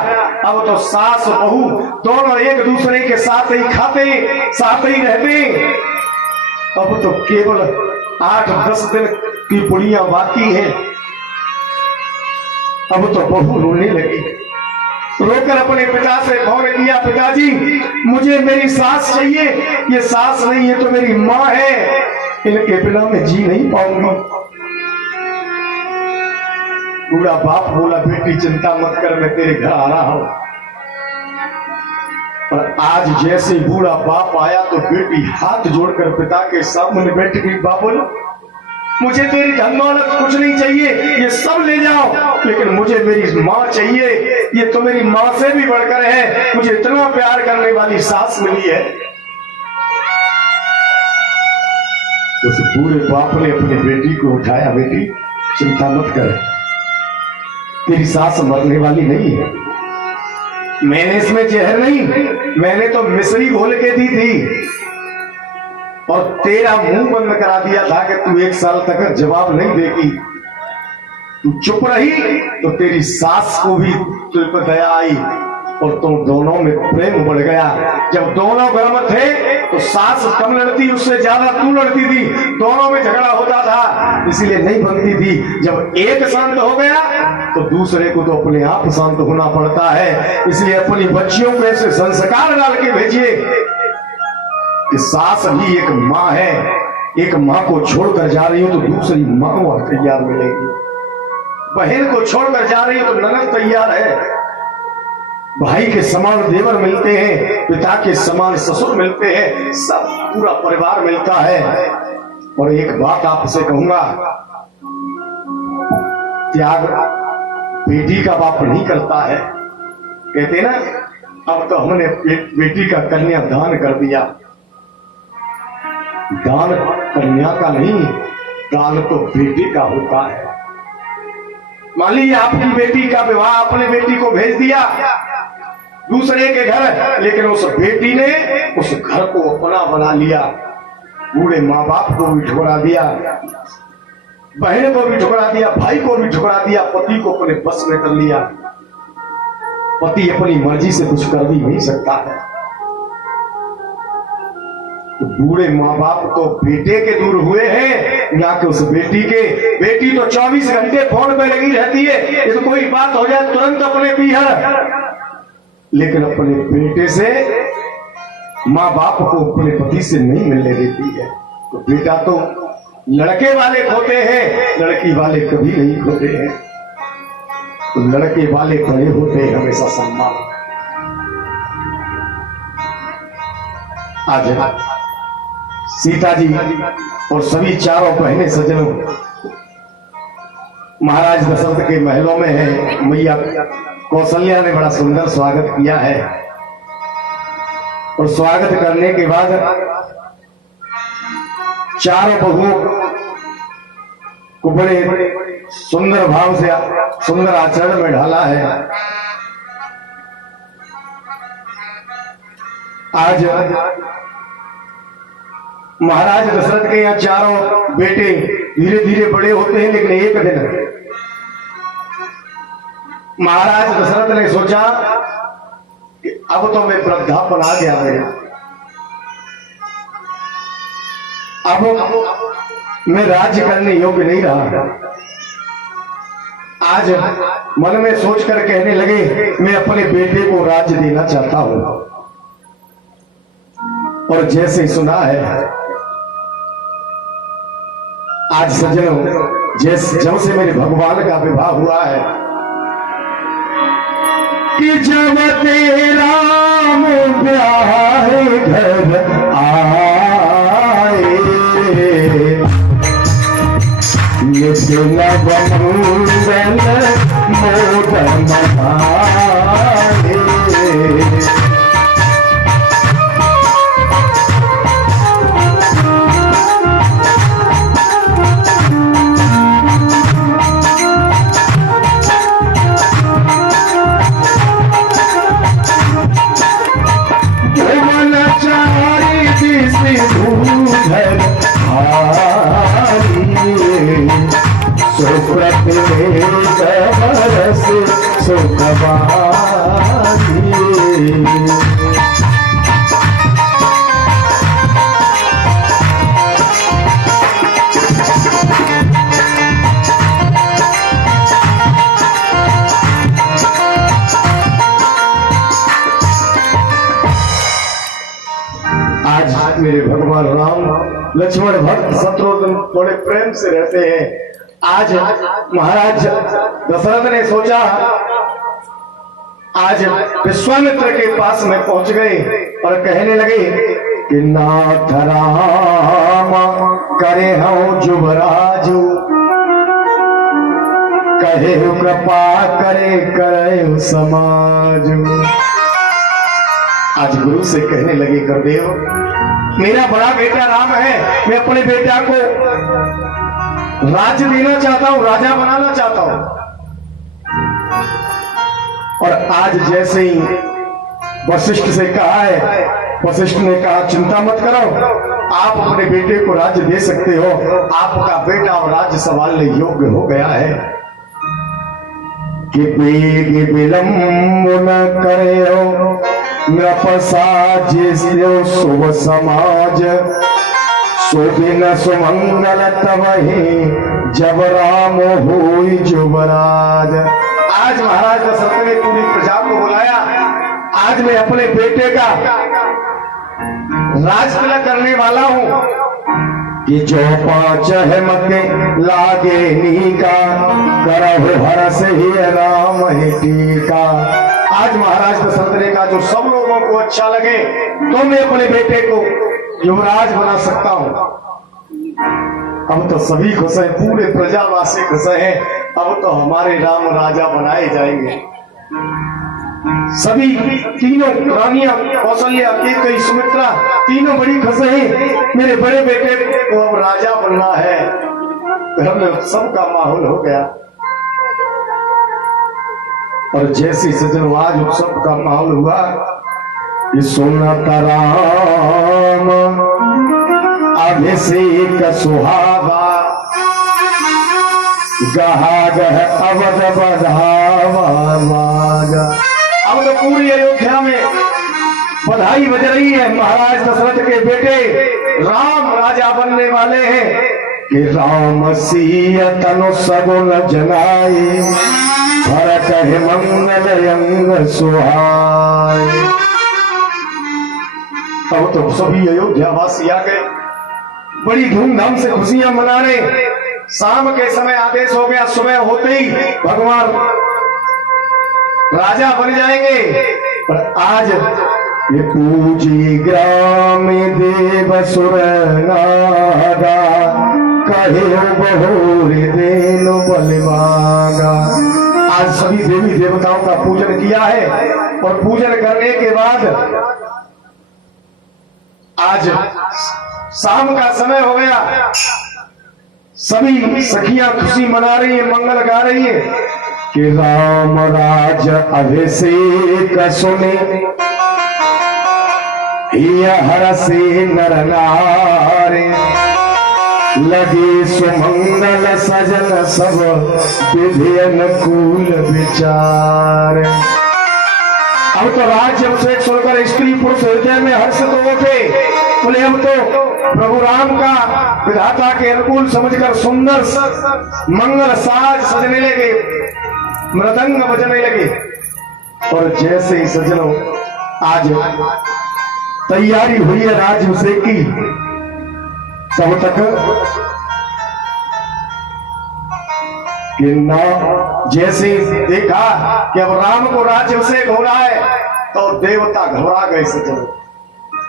अब तो सास बहू दोनों एक दूसरे के साथ ही खाते, साथ ही रहते। अब तो केवल 8-10 दिन की पुड़ियां बाकी है। अब तो बहू रोने लगी, रोकर अपने पिता से फोन किया, पिताजी मुझे मेरी सास चाहिए, ये सास नहीं है तो मेरी माँ है, इनके बिना मैं जी नहीं पाऊंगा। बूढ़ा बाप बोला, बेटी चिंता मत कर, मैं तेरे घर आ रहा हूं। और आज जैसे बूढ़ा बाप आया तो बेटी हाथ जोड़कर पिता के सामने बैठ गई। बाप बोला, मुझे तेरी धन दौलत कुछ नहीं चाहिए, ये सब ले जाओ, लेकिन मुझे मेरी माँ चाहिए, ये तो मेरी माँ से भी बढ़कर है, मुझे इतना प्यार करने वाली सास मिली है। उस बूढ़े बाप ने अपनी बेटी को उठाया, बेटी चिंता मत कर, तेरी सास मरने वाली नहीं है, मैंने इसमें जहर नहीं, मैंने तो मिश्री घोल के दी थी और तेरा मुंह बंद करा दिया था कि तू 1 साल तक जवाब नहीं देगी। तू चुप रही तो तेरी सास को भी तुझ पर दया आई और तुम दोनों में प्रेम बढ़ गया। जब दोनों गर्म थे तो सास कम लड़ती, उससे ज्यादा तू लड़ती थी, दोनों में झगड़ा होता था, इसलिए नहीं बनती थी। जब एक शांत हो गया तो दूसरे को तो अपने आप शांत होना पड़ता है। इसलिए अपनी बच्चियों को ऐसे संस्कार डाल के भेजिए कि सास भी एक माँ है, एक माँ को छोड़कर जा रही हो तो दूसरी माँ वहां तैयार मिलेगी, बहन को छोड़कर जा रही हो तो ननद तैयार है, भाई के समान देवर मिलते हैं, पिता के समान ससुर मिलते हैं, सब पूरा परिवार मिलता है। और एक बात आपसे कहूंगा, त्याग बेटी का बाप नहीं करता है। कहते ना, अब तो हमने बेटी का कन्या दान कर दिया। दान कन्या का नहीं, दान तो बेटी का होता है। मान लीजिए आपकी बेटी का विवाह, अपने बेटी को भेज दिया दूसरे के घर, लेकिन उस बेटी ने उस घर को अपना बना लिया, बूढ़े माँ बाप को भी ठुकरा दिया, बहन को भी ठुकरा दिया, भाई को भी ठुकरा दिया, पति को अपने बस में कर लिया। पति अपनी मर्जी से कुछ कर भी नहीं सकता है। तो बूढ़े माँ बाप तो बेटे के दूर हुए हैं, ना कि उस बेटी के। बेटी तो 24 घंटे फोन पे लगी रहती है, ये तो कोई बात हो जाए तुरंत अपने पीहर, लेकिन अपने बेटे से माँ बाप को अपने पति से नहीं मिलने देती है। तो बेटा तो लड़के वाले खोते हैं, लड़की वाले कभी नहीं खोते हैं। तो लड़के वाले बड़े होते हैं हमेशा सम्मान। आज सीता जी और सभी चारों बहनें सज्जनों महाराज दशरथ के महलों में है। मैया कौशल्या ने बड़ा सुंदर स्वागत किया है और स्वागत करने के बाद चारों बहुओं को बड़े सुंदर भाव से सुंदर आचरण में ढाला है। आज महाराज दशरथ के यहाँ चारों बेटे धीरे धीरे बड़े होते हैं, लेकिन एक दिन महाराज दशरथ ने सोचा कि अब तो मैं वृद्धापन आ गया है, अब मैं राज्य करने योग्य नहीं रहा। आज मन में सोचकर कहने लगे, मैं अपने बेटे को राज्य देना चाहता हूं। और जैसे सुना है आज सज्जनों, जब से मेरे भगवान का विवाह हुआ है कि जब तेरा ब्याह घर आए, नितिन बंदन मोदन आए, सुप्रत सुखवा लक्ष्मण भक्त शत्रुघ्न बड़े प्रेम से रहते हैं। आज महाराज दशरथ ने सोचा, आज विश्वामित्र के पास में पहुंच गए और कहने लगे कि नाथ राम करे हूं जुबराजू, कहे कृपा करे करे समाज। आज गुरु से कहने लगे, गुरुदेव मेरा बड़ा बेटा राम है, मैं अपने बेटा को राज्य देना चाहता हूं, राजा बनाना चाहता हूं। और आज जैसे ही वशिष्ठ से कहा है, वशिष्ठ ने कहा चिंता मत करो, आप अपने बेटे को राज्य दे सकते हो, आपका बेटा और राज्य संभालने योग्य हो गया है। कि बेग विलंब न करे हो नृपसाज्य शुभ समाज, शोभिन सुमंगल तब ही जब राम होई जुबराज। आज महाराज दशरथ ने पूरी प्रजा को बुलाया, आज मैं अपने बेटे का राज तिलक करने वाला हूं कि जो पांच मके लागे नीका, करहु हरस ही राम ही टीका। आज महाराज दशरथ ने कहा जो सब लोगों को अच्छा लगे तो मैं अपने बेटे को युवराज बना सकता हूं। अब तो सभी खुश हैं, पूरे प्रजावासी खुश हैं, अब तो हमारे राम राजा बनाए जाएंगे। सभी तीनों रानियां, कौशल्या, केकई, सुमित्रा, तीनों बड़ी खुश हैं, मेरे बड़े बेटे को अब राजा बनना है। घर में सबका माहौल हो गया। और जैसी सजन आज उत्सव का माहौल हुआ, ये सोनता राम अभिषेक सुहावा, गहा गह अवध बधावा मागा। अब तो पूरी अयोध्या में बधाई बज रही है, महाराज दशरथ के बेटे राम राजा बनने वाले हैं। कि राम सिया तनु सगुन जनाए, भरत है मंगल अंग सुहाए। अब तो सभी अयोध्या वासी आ गए, बड़ी धूमधाम से खुशियां मना रहे। शाम के समय आदेश हो गया, सुबह होते ही भगवान राजा बन जाएंगे। पर आज ये पूजी ग्राम देव सुर नागा, कहे बहुर देनो बलवागा। आज सभी देवी देवताओं का पूजन किया है और पूजन करने के बाद आज शाम का समय हो गया। सभी सखियां खुशी मना रही है, मंगल गा रही है कि राम राज अभिषेक सुने, हर से नर नारे, लगे सुमंगल सजन सब विधि अनुकूल विचार। अब तो राज्य अभिषेक सुनकर स्त्री पुरुष हृदय में हर्षित हो उठे, बोले अब तो प्रभु राम का विधाता के अनुकूल समझकर सुंदर मंगल साज सजने लगे, मृदंग बजने लगे। और जैसे ही सजनों आज तैयारी हुई है राज्याभिषेक की, तब तक कि जैसे देखा कि अब राम को राज्याभिषेक हो रहा है तो देवता घबरा गए सजनों।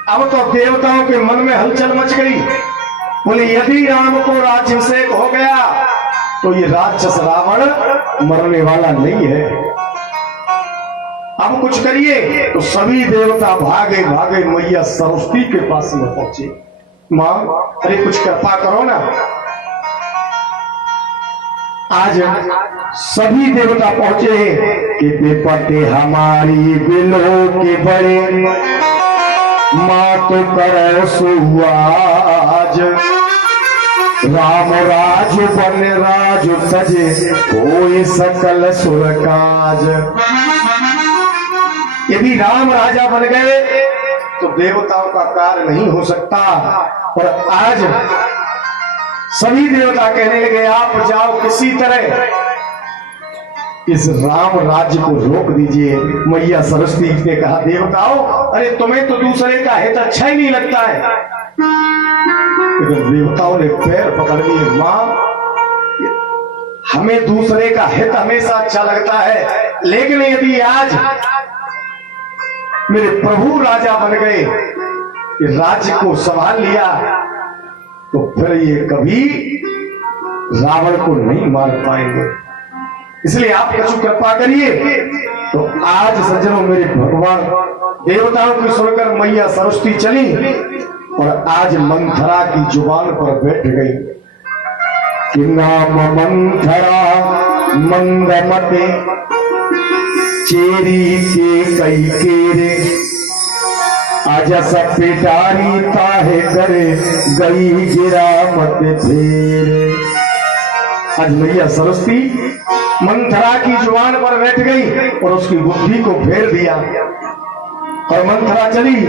अब तो देवताओं के मन में हलचल मच गई, बोले यदि राम को राज्याभिषेक हो गया तो ये राक्षस रावण मरने वाला नहीं है, अब कुछ करिए। तो सभी देवता भागे भागे मैया सरस्वती के पास में पहुंचे, मां अरे कुछ कृपा करो ना। आज सभी देवता पहुंचे हैं कि बेपते हमारी बिलो के बड़े, मां तो करे सुआज, राम राज बन राज तजे, कोई सकल सुर काज। यदि राम राजा बन गए तो देवताओं का कार्य नहीं हो सकता। और आज सभी देवता कहने लगे आप जाओ किसी तरह इस राम राज्य को रोक दीजिए। मैया सरस्वती ने कहा देवताओं अरे तुम्हें तो दूसरे का हित अच्छा ही नहीं लगता है, देवताओं ने पैर पकड़ लिए, मां हमें दूसरे का हित हमेशा अच्छा लगता है, लेकिन यदि आज मेरे प्रभु राजा बन गए, राज्य को संभाल लिया, तो फिर ये कभी रावण को नहीं मार पाएंगे। इसलिए आप कछु कृपा करिए। तो आज सज्जनों मेरे भगवान देवताओं की सुनकर मैया सरस्वती चली और आज मंथरा की जुबान पर बैठ गई कि नाम मंथरा मंदमते चेरी के कई केरे आज सब पिटारी ताहे करे गई गिरा मत फेरे। आज मैया सरस्वती मंथरा की जुबान पर बैठ गई और उसकी बुद्धि को फेर दिया और मंथरा चली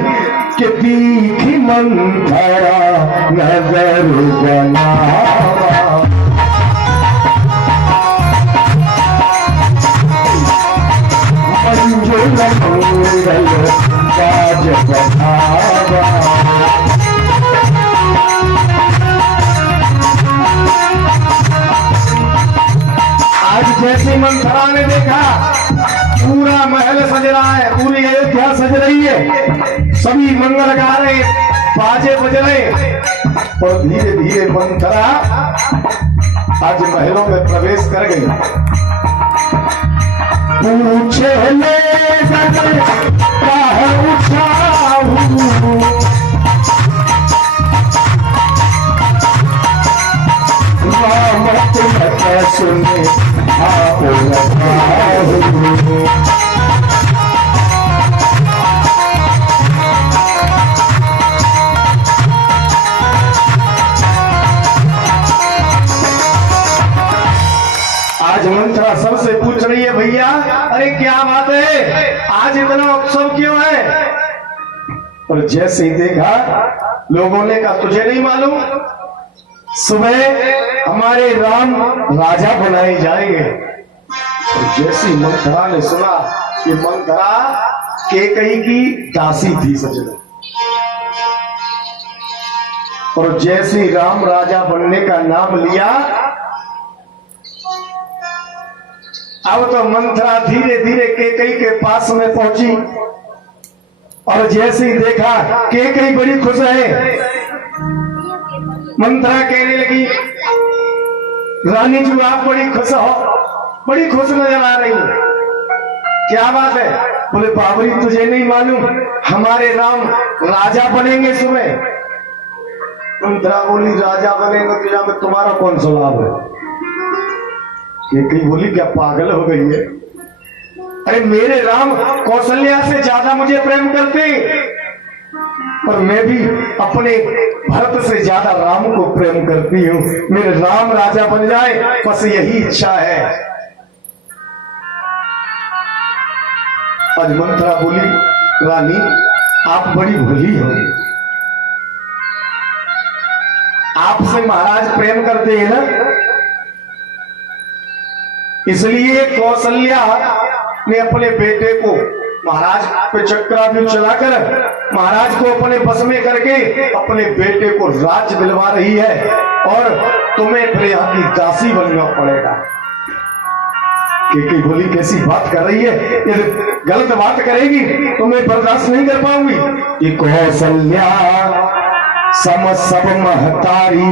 कि तीखी मंथरा नजर बनावा मंजुल मंगल काज बढ़ावा। आज जैसे मंथरा ने देखा पूरा महल सज रहा है, पूरी अयोध्या सज रही है, सभी मंगल गा रहे, बाजे बज रहे, और धीरे धीरे मंथरा आज महलों में प्रवेश कर गई। पूछे ले सुने आप आज मंथरा सबसे पूछ रही है, भैया अरे क्या बात है, आज इतना उत्सव क्यों है? और जैसे ही देखा लोगों ने कहा तुझे नहीं मालूम, सुबह हमारे राम राजा बनाए जाएंगे। और जैसी मंथरा ने सुना कि मंथरा केकई की दासी थी सजन, और जैसे राम राजा बनने का नाम लिया, अब तो मंथरा धीरे धीरे केकई के पास में पहुंची और जैसे ही देखा केकई बड़ी खुश है, मंथरा कहने लगी रानी जी आप बड़ी खुश हो, बड़ी खुश नजर आ रही, क्या बात है? बोले बाबरी तुझे नहीं मालूम हमारे राम राजा बनेंगे सुबह। मंथरा बोली राजा बनेंगे तो यहाँ में तुम्हारा कौन सा लाभ है? ये कहीं बोली क्या पागल हो गई है? अरे मेरे राम कौशल्या से ज्यादा मुझे प्रेम करते, और मैं भी अपने भरत से ज्यादा राम को प्रेम करती हूँ, मेरे राम राजा बन जाए बस यही इच्छा है। आज मंथरा बोली रानी आप बड़ी भोली हो, आपसे महाराज प्रेम करते हैं ना, इसलिए कौशल्या ने अपने बेटे को महाराज पे चक्राव्यूह चलाकर महाराज को अपने बस में करके अपने बेटे को राज्य दिलवा रही है, और तुम्हें फिर यहाँ की दासी बनना पड़ेगा। कि बोली कैसी बात कर रही है, ये गलत बात करेगी तो मैं बर्दाश्त नहीं कर पाऊंगी। कि कौशल्या सम सब महतारी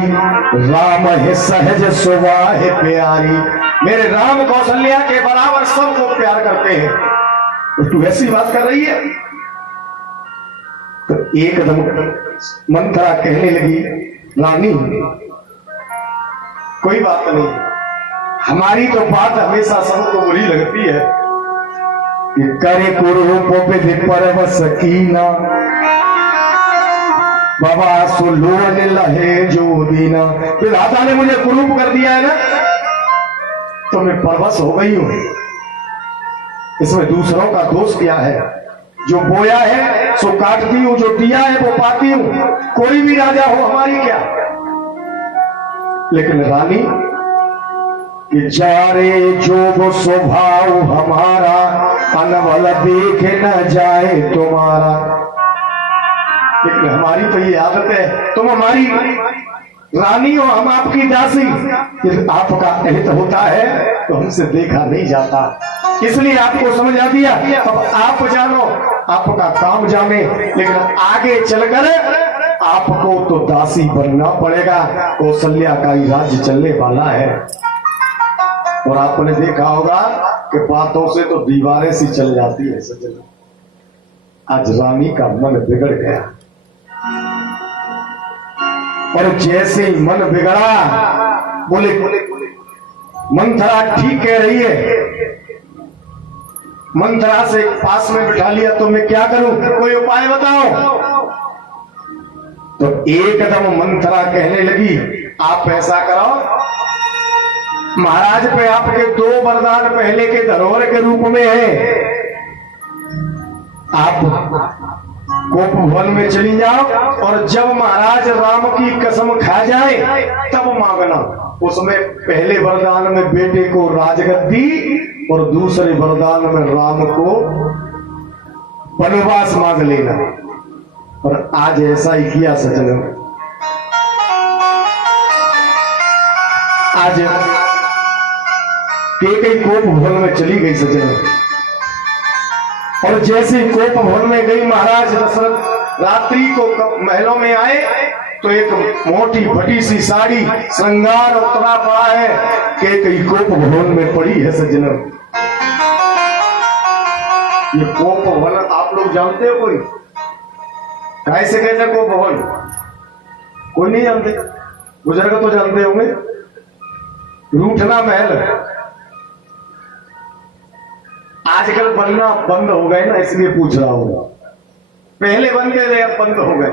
राम है सहज सुबह है प्यारी। मेरे राम कौशल्या के बराबर सबको प्यार करते हैं, तो तू ऐसी बात कर रही है? तो एकदम मंथरा कहने लगी रानी कोई बात नहीं, हमारी तो बात हमेशा सबको बुरी लगती है कि करे कुरूपों पे पर सकीना बाबा सुलोन लहे जो दीना। विधाता ने मुझे कुरूप कर दिया है ना, तो मैं परवश हो गई हूं। इसमें दूसरों का दोष क्या है? जो बोया है सो काटती हूं, जो दिया है वो पाती हूं। कोई भी राजा हो हमारी क्या, लेकिन रानी कि जारे जो वो स्वभाव हमारा अनवल देख न जाए तुम्हारा। लेकिन हमारी तो ये आदत है, तुम हमारी रानी हो, हम आपकी दासी। यदि आपका अहित होता है तो हमसे देखा नहीं जाता, इसलिए आपको समझा दिया। अब आप जानो, आपका काम जाने, लेकिन आगे चलकर आपको तो दासी बनना पड़ेगा। कौशल्या का ही राज्य चलने वाला है। और आपने देखा होगा कि बातों से तो दीवारें सी चल जाती है सज्जन। आज रानी का मन बिगड़ गया, और जैसे ही मन बिगड़ा, बोले मंथरा ठीक कह रही है। मंथरा से पास में बिठा लिया, तो मैं क्या करूं, कोई उपाय बताओ। तो एकदम मंथरा कहने लगी, आप ऐसा करो, महाराज पे आपके 2 वरदान पहले के धरोहर के रूप में है। आप गोप भवन में चली जाओ, और जब महाराज राम की कसम खा जाए तब मांगना। उसमें पहले वरदान में बेटे को राजगद्दी, और दूसरे वरदान में राम को वनवास मांग लेना। और आज ऐसा ही किया सज्जनों। आज कैकेयी गोप भवन में चली गई सज्जनों, और जैसे गोप भवन में गई, महाराज दशरथ रात्रि को महलों में आए तो एक मोटी फटी सी साड़ी श्रृंगार उतरा पड़ा है, कैकेयी गोप भवन में पड़ी है सज्जनों। ये गोप भवन आप लोग जानते हो? कोई कैसे कहते गोप भवन? कोई नहीं जानते, बुजुर्ग तो जानते होंगे। रूठना महल आजकल बनना बंद हो गए ना, इसलिए पूछ रहा हूं। पहले बन गए थे, अब बंद हो गए।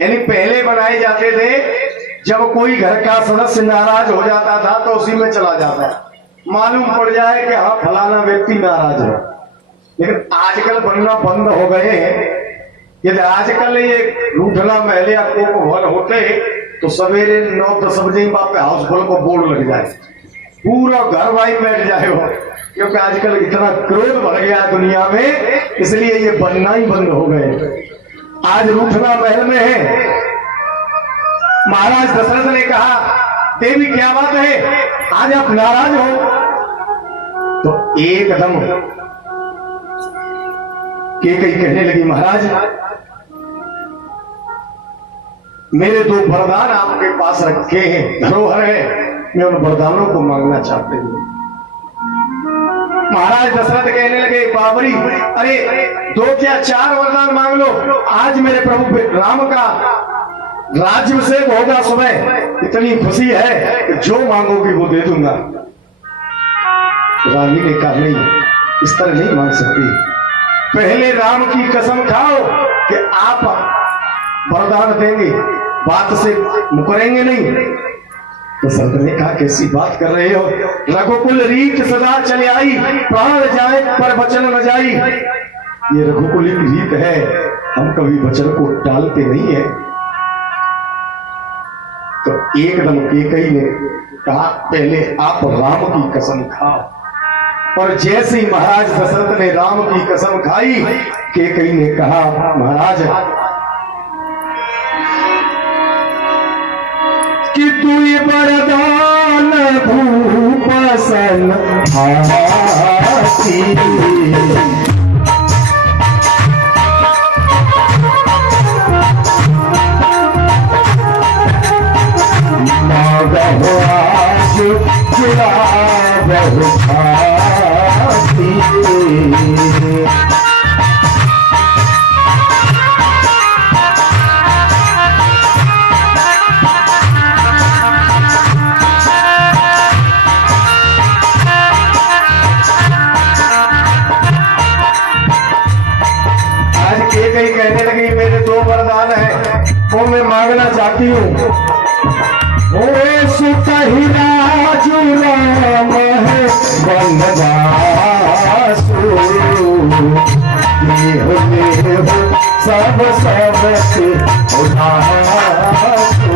यानी पहले बनाए जाते थे, जब कोई घर का सदस्य नाराज हो जाता था तो उसी में चला जाता, मालूम पड़ जाए कि हाँ फलाना व्यक्ति नाराज है। लेकिन आजकल बनना बंद हो गए हैं। यदि आजकल ये रूठना महल या कोप भवन होते तो सवेरे 9-10 बजे वहां पे हाउसफुल को बोर्ड लग जाए, पूरा घर भाई बैठ जाए हो। क्योंकि आजकल इतना क्रोध बढ़ गया दुनिया में, इसलिए ये बनना ही बंद हो गए। आज रूठना महल में है। महाराज दशरथ ने कहा, देवी क्या बात है, आज आप नाराज हो? तो एकदम कैकेयी कहने लगी, महाराज मेरे 2 वरदान आपके पास रखे हैं, धरोहर है, मैं उन वरदानों को मांगना चाहते हूं। महाराज दशरथ कहने लगे, बाबरी, अरे 2 क्या 4 वरदान मांग लो। आज मेरे प्रभु राम का राज्याभिषेक होगा सुबह, इतनी खुशी है कि जो मांगोगी वो दे दूंगा। रानी ने कहा, नहीं, इस तरह नहीं मांग सकती, पहले राम की कसम खाओ कि आप वरदान देंगे, बात से मुकरेंगे नहीं। तो संत ने कहा, कैसी बात कर रहे हो, रघुकुल रीत सदा चले आई, प्राण जाए पर वचन न जाई। ये रघुकुल की रीत है, हम कभी वचन को टालते नहीं है। तो एकदम कैकेयी ने कहा, पहले आप राम की कसम खाओ। और जैसे ही महाराज दशरथ ने राम की कसम खाई, कैकेयी ने कहा, महाराज कि तू वरदान भूपसन हाथी, मांगो आज जुड़ा बहु भाती। कहने लगी, मेरे 2 वरदान हैं, वो मैं मांगना चाहती हूँ। ओए सुतहि राजु राम है वनवासु, लेहु सब सबके उदासु।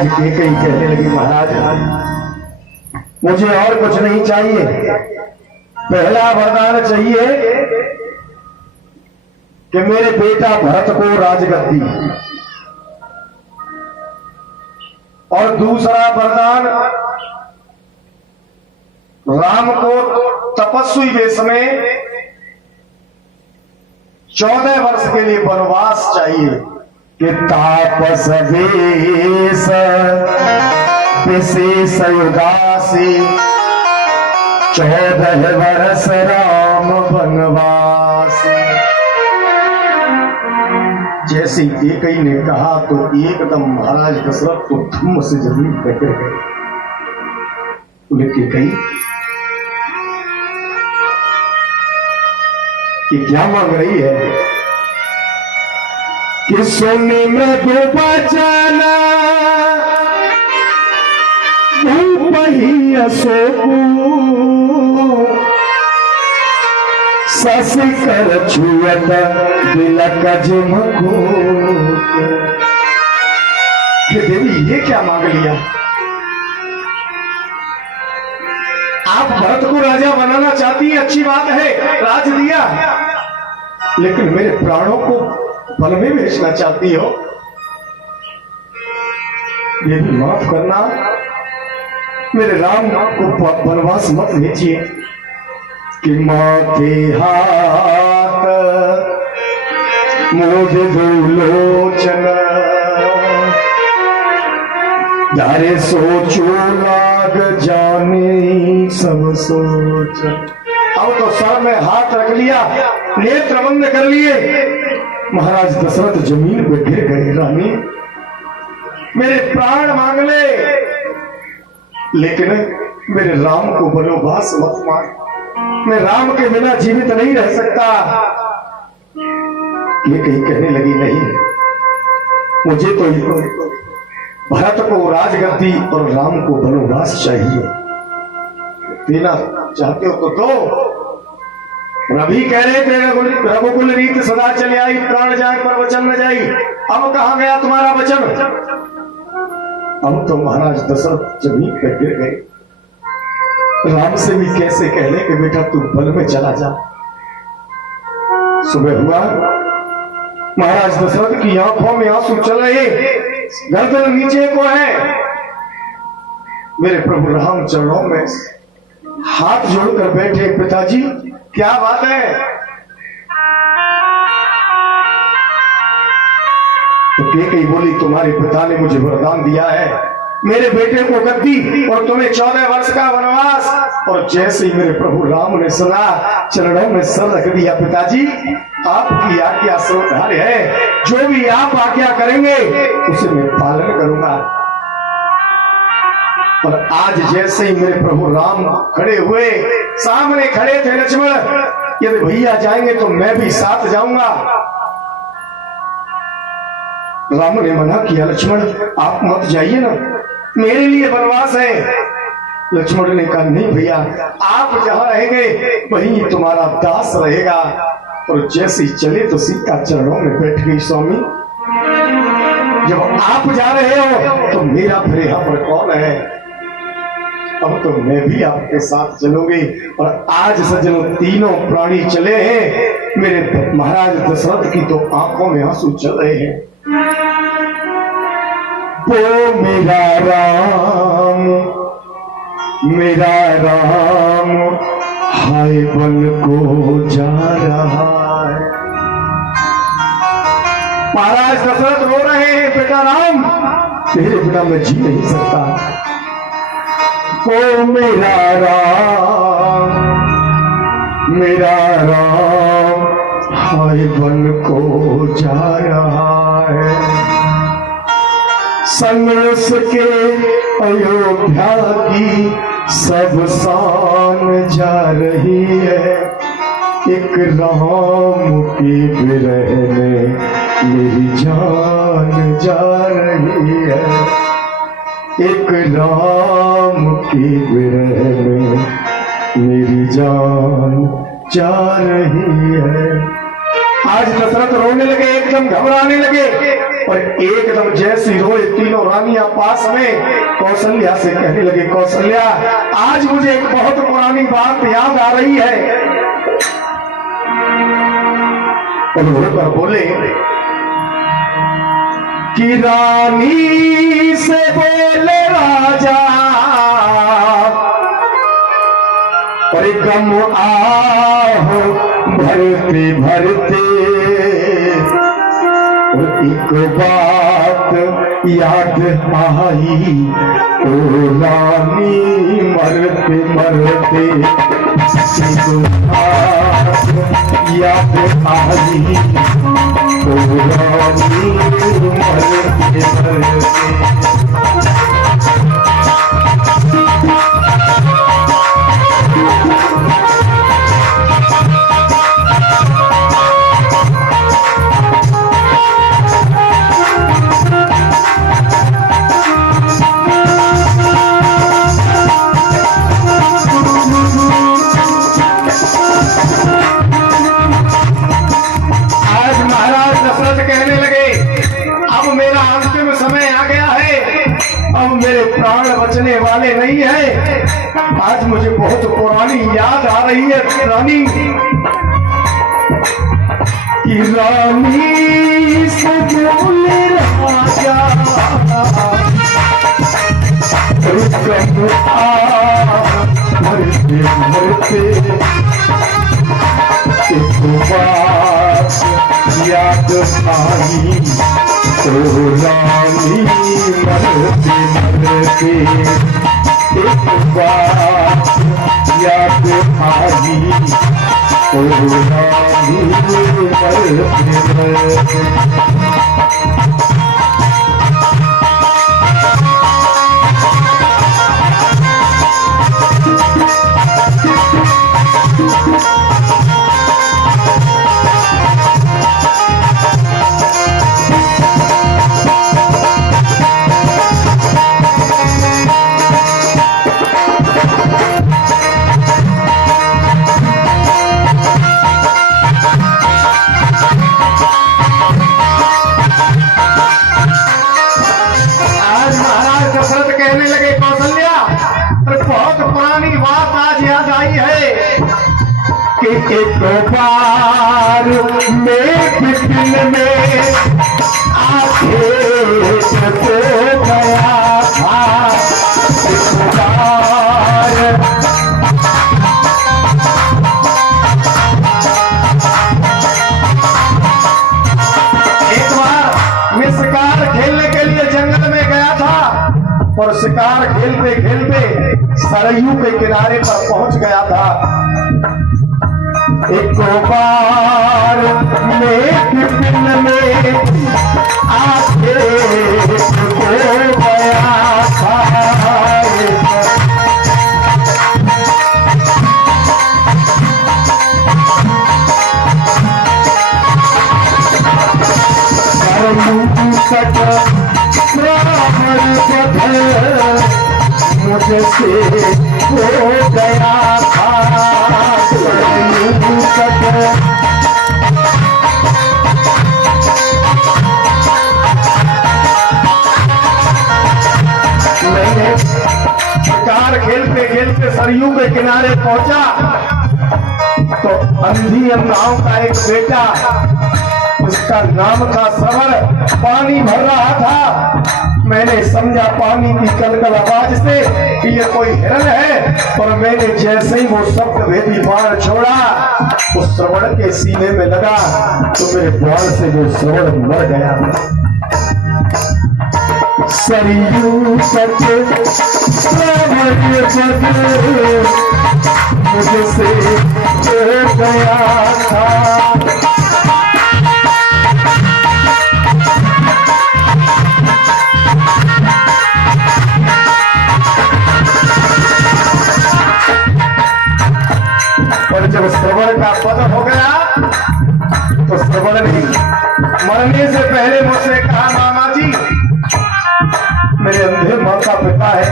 आज कैकेयी कहने लगी महाराज मुझे और कुछ नहीं चाहिए, पहला वरदान चाहिए कि मेरे बेटा भरत को राजगद्दी, और दूसरा वरदान राम को तपस्वी वेश में 14 वर्ष के लिए वनवास चाहिए कि तापस वेश विशेष युगासी 14 वर्ष राम वनवास। जैसे कैकेयी ने कहा तो एकदम महाराज दशरथ तो धम्म से जमीन पे गिर गए। बोले कैकेयी ये क्या मांग रही है कि सोने में गोपाचाना शशि कर छुअत दिलक जिमको। देवी ये क्या मांग लिया? आप भरत को राजा बनाना चाहती है, अच्छी बात है, राज दिया, लेकिन मेरे प्राणों को वन में भेजना चाहती हो। देवी माफ करना, मेरे राम को वनवास मत भेजिए कि माँ के हाथ मोद लोचन यारे सोचो लाग जाने सब सोच। अब तो सर में हाथ रख लिया, नेत्र बंद कर लिए, महाराज दशरथ जमीन पे गिर गए। रानी मेरे प्राण मांग ले, लेकिन मेरे राम को वनवास मत मांग, मैं राम के बिना जीवित नहीं रह सकता। ये कहीं कहने लगी नहीं, मुझे तो भरत को राजगद्दी और राम को वनवास चाहिए। देना चाहते हो तो दो। रवि कह रहे थे रघुकुल रीत सदा चले आई, प्राण जाए पर वचन न जाई। अब कहां गया तुम्हारा वचन? अब तो महाराज दशरथ जमीन पर गिर गए। राम से भी कैसे कहने कि बेटा तू वन में चला जा। सुबह हुआ, महाराज दशरथ की आंखों में आंसू चल रहे, गर्दन नीचे को है। मेरे प्रभु राम चरणों में हाथ जोड़कर बैठे, पिताजी क्या बात है? तो कैकेयी बोली तुम्हारे पिता ने मुझे वरदान दिया है, मेरे बेटे को गद्दी और तुम्हें 14 वर्ष का वनवास। और जैसे ही मेरे प्रभु राम ने सुना, चरणों में सर रख दिया। पिताजी आपकी आज्ञा स्वीकार्य है, जो भी आप आज्ञा करेंगे उसे मैं पालन करूंगा। और आज जैसे ही मेरे प्रभु राम खड़े हुए, सामने खड़े थे लक्ष्मण, यदि भैया जाएंगे तो मैं भी साथ जाऊंगा। राम ने मना किया, लक्ष्मण आप मत जाइए ना, मेरे लिए वनवास है। लक्ष्मण ने कहा नहीं भैया, आप जहां रहेंगे वहीं तुम्हारा दास रहेगा। और जैसे ही चले तो सीता चरणों में बैठ गई। स्वामी जब आप जा रहे हो तो मेरा फिर यहां पर कौन है? अब तो मैं भी आपके साथ चलूंगी। और आज सज्जनों तीनों प्राणी चले हैं। मेरे महाराज दशरथ की तो आंखों में आंसू चल रहे हैं। वो मेरा राम हाय वन को जा रहा है। महाराज दशरथ रो रहे हैं, बेटा राम तेरे बिना मैं जी नहीं सकता। ओ मेरा राम हाय वन को जा रहा है। संघर्ष के अयोध्या की सब शान जा रही है। एक राम की विरह में मेरी जान जा रही है। एक राम की विरह में मेरी जान जा रही है। आज दशरथ रोने लगे, एकदम घबराने लगे। और एकदम जैसी रोए तीनों रानियां पास में कौशल्या से कहने लगे, कौशल्या आज मुझे एक बहुत पुरानी बात याद आ रही है। और होकर बोले कि रानी से बोले राजा और गम आहो भरते भरते और एक बात याद आई ओ रानी मरते मरते एक बात याद आई ओ रानी मरते मरते। प्राण बचने वाले नहीं है। आज मुझे बहुत पुरानी याद आ रही है रानी कि रानी से बोले राजा मरते मरते एक बात याद आई ओ रानी मरते मरते एक बात याद आई ओ रानी मरते मरते। एक बार में बिपिन में आके सो गया था एक बार मैं शिकार खेलने के लिए जंगल में गया था और शिकार खेलते खेलते सरयू के किनारे पर पहुंच गया था। एक बार में बिपिन में आके सो गया था मुझसे हो गया था मैंने शिकार खेलते खेलते सरयू के किनारे पहुंचा तो अंधी अन्नाओं का एक बेटा, उसका नाम था सवर, पानी भर रहा था। मैंने समझा पानी की कलकल आवाज से कि ये कोई हिरन है और मैंने जैसे ही वो शब्द भेदी बाण छोड़ा उस श्रवण के सीने में लगा तो मेरे बाण से वो श्रवण मर गया। सरयू सच मुझसे हो गया था। और जब श्रवण का पद हो गया तो श्रवण ने मरने से पहले मुझसे कहा, मामा जी मेरे अंधे माता पिता है,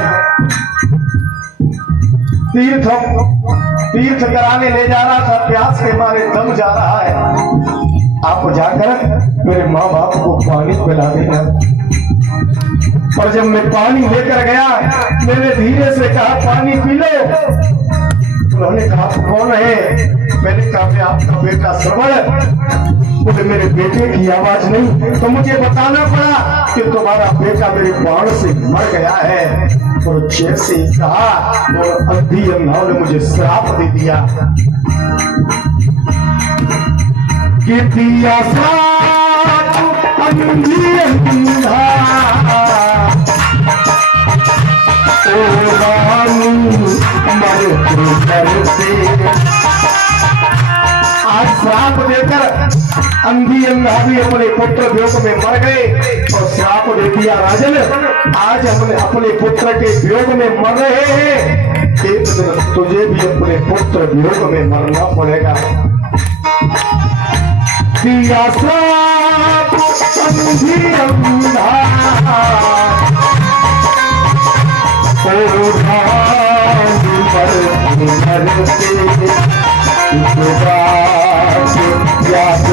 तीर्थ कराने ले जा रहा था, प्यास के मारे दम जा रहा है, आप जाकर मेरे माँ बाप को पानी पिला देना। और जब मैं पानी लेकर गया, मैंने धीरे से कहा पानी पी लो। उन्होंने कहा आप कौन है? मैंने कहा मैं आपका बेटा श्रवण। बोले मेरे बेटे की आवाज नहीं, तो मुझे बताना पड़ा कि तुम्हारा बेटा मेरे बाण से मर गया है। और जैसे ही कहा और अंधी अंधाओं ने मुझे श्राप दे दिया कि दिया श्राप अंधी अंधा आज श्राप देकर अंधी अंधा भी अपने पुत्र वियोग में मर गए और श्राप दे दिया राजन। आज हमने अपने पुत्र के वियोग में मर रहे हैं, एक दिन तुझे भी अपने पुत्र वियोग में मरना पड़ेगा। दिया श्राप अंधी अंधा याद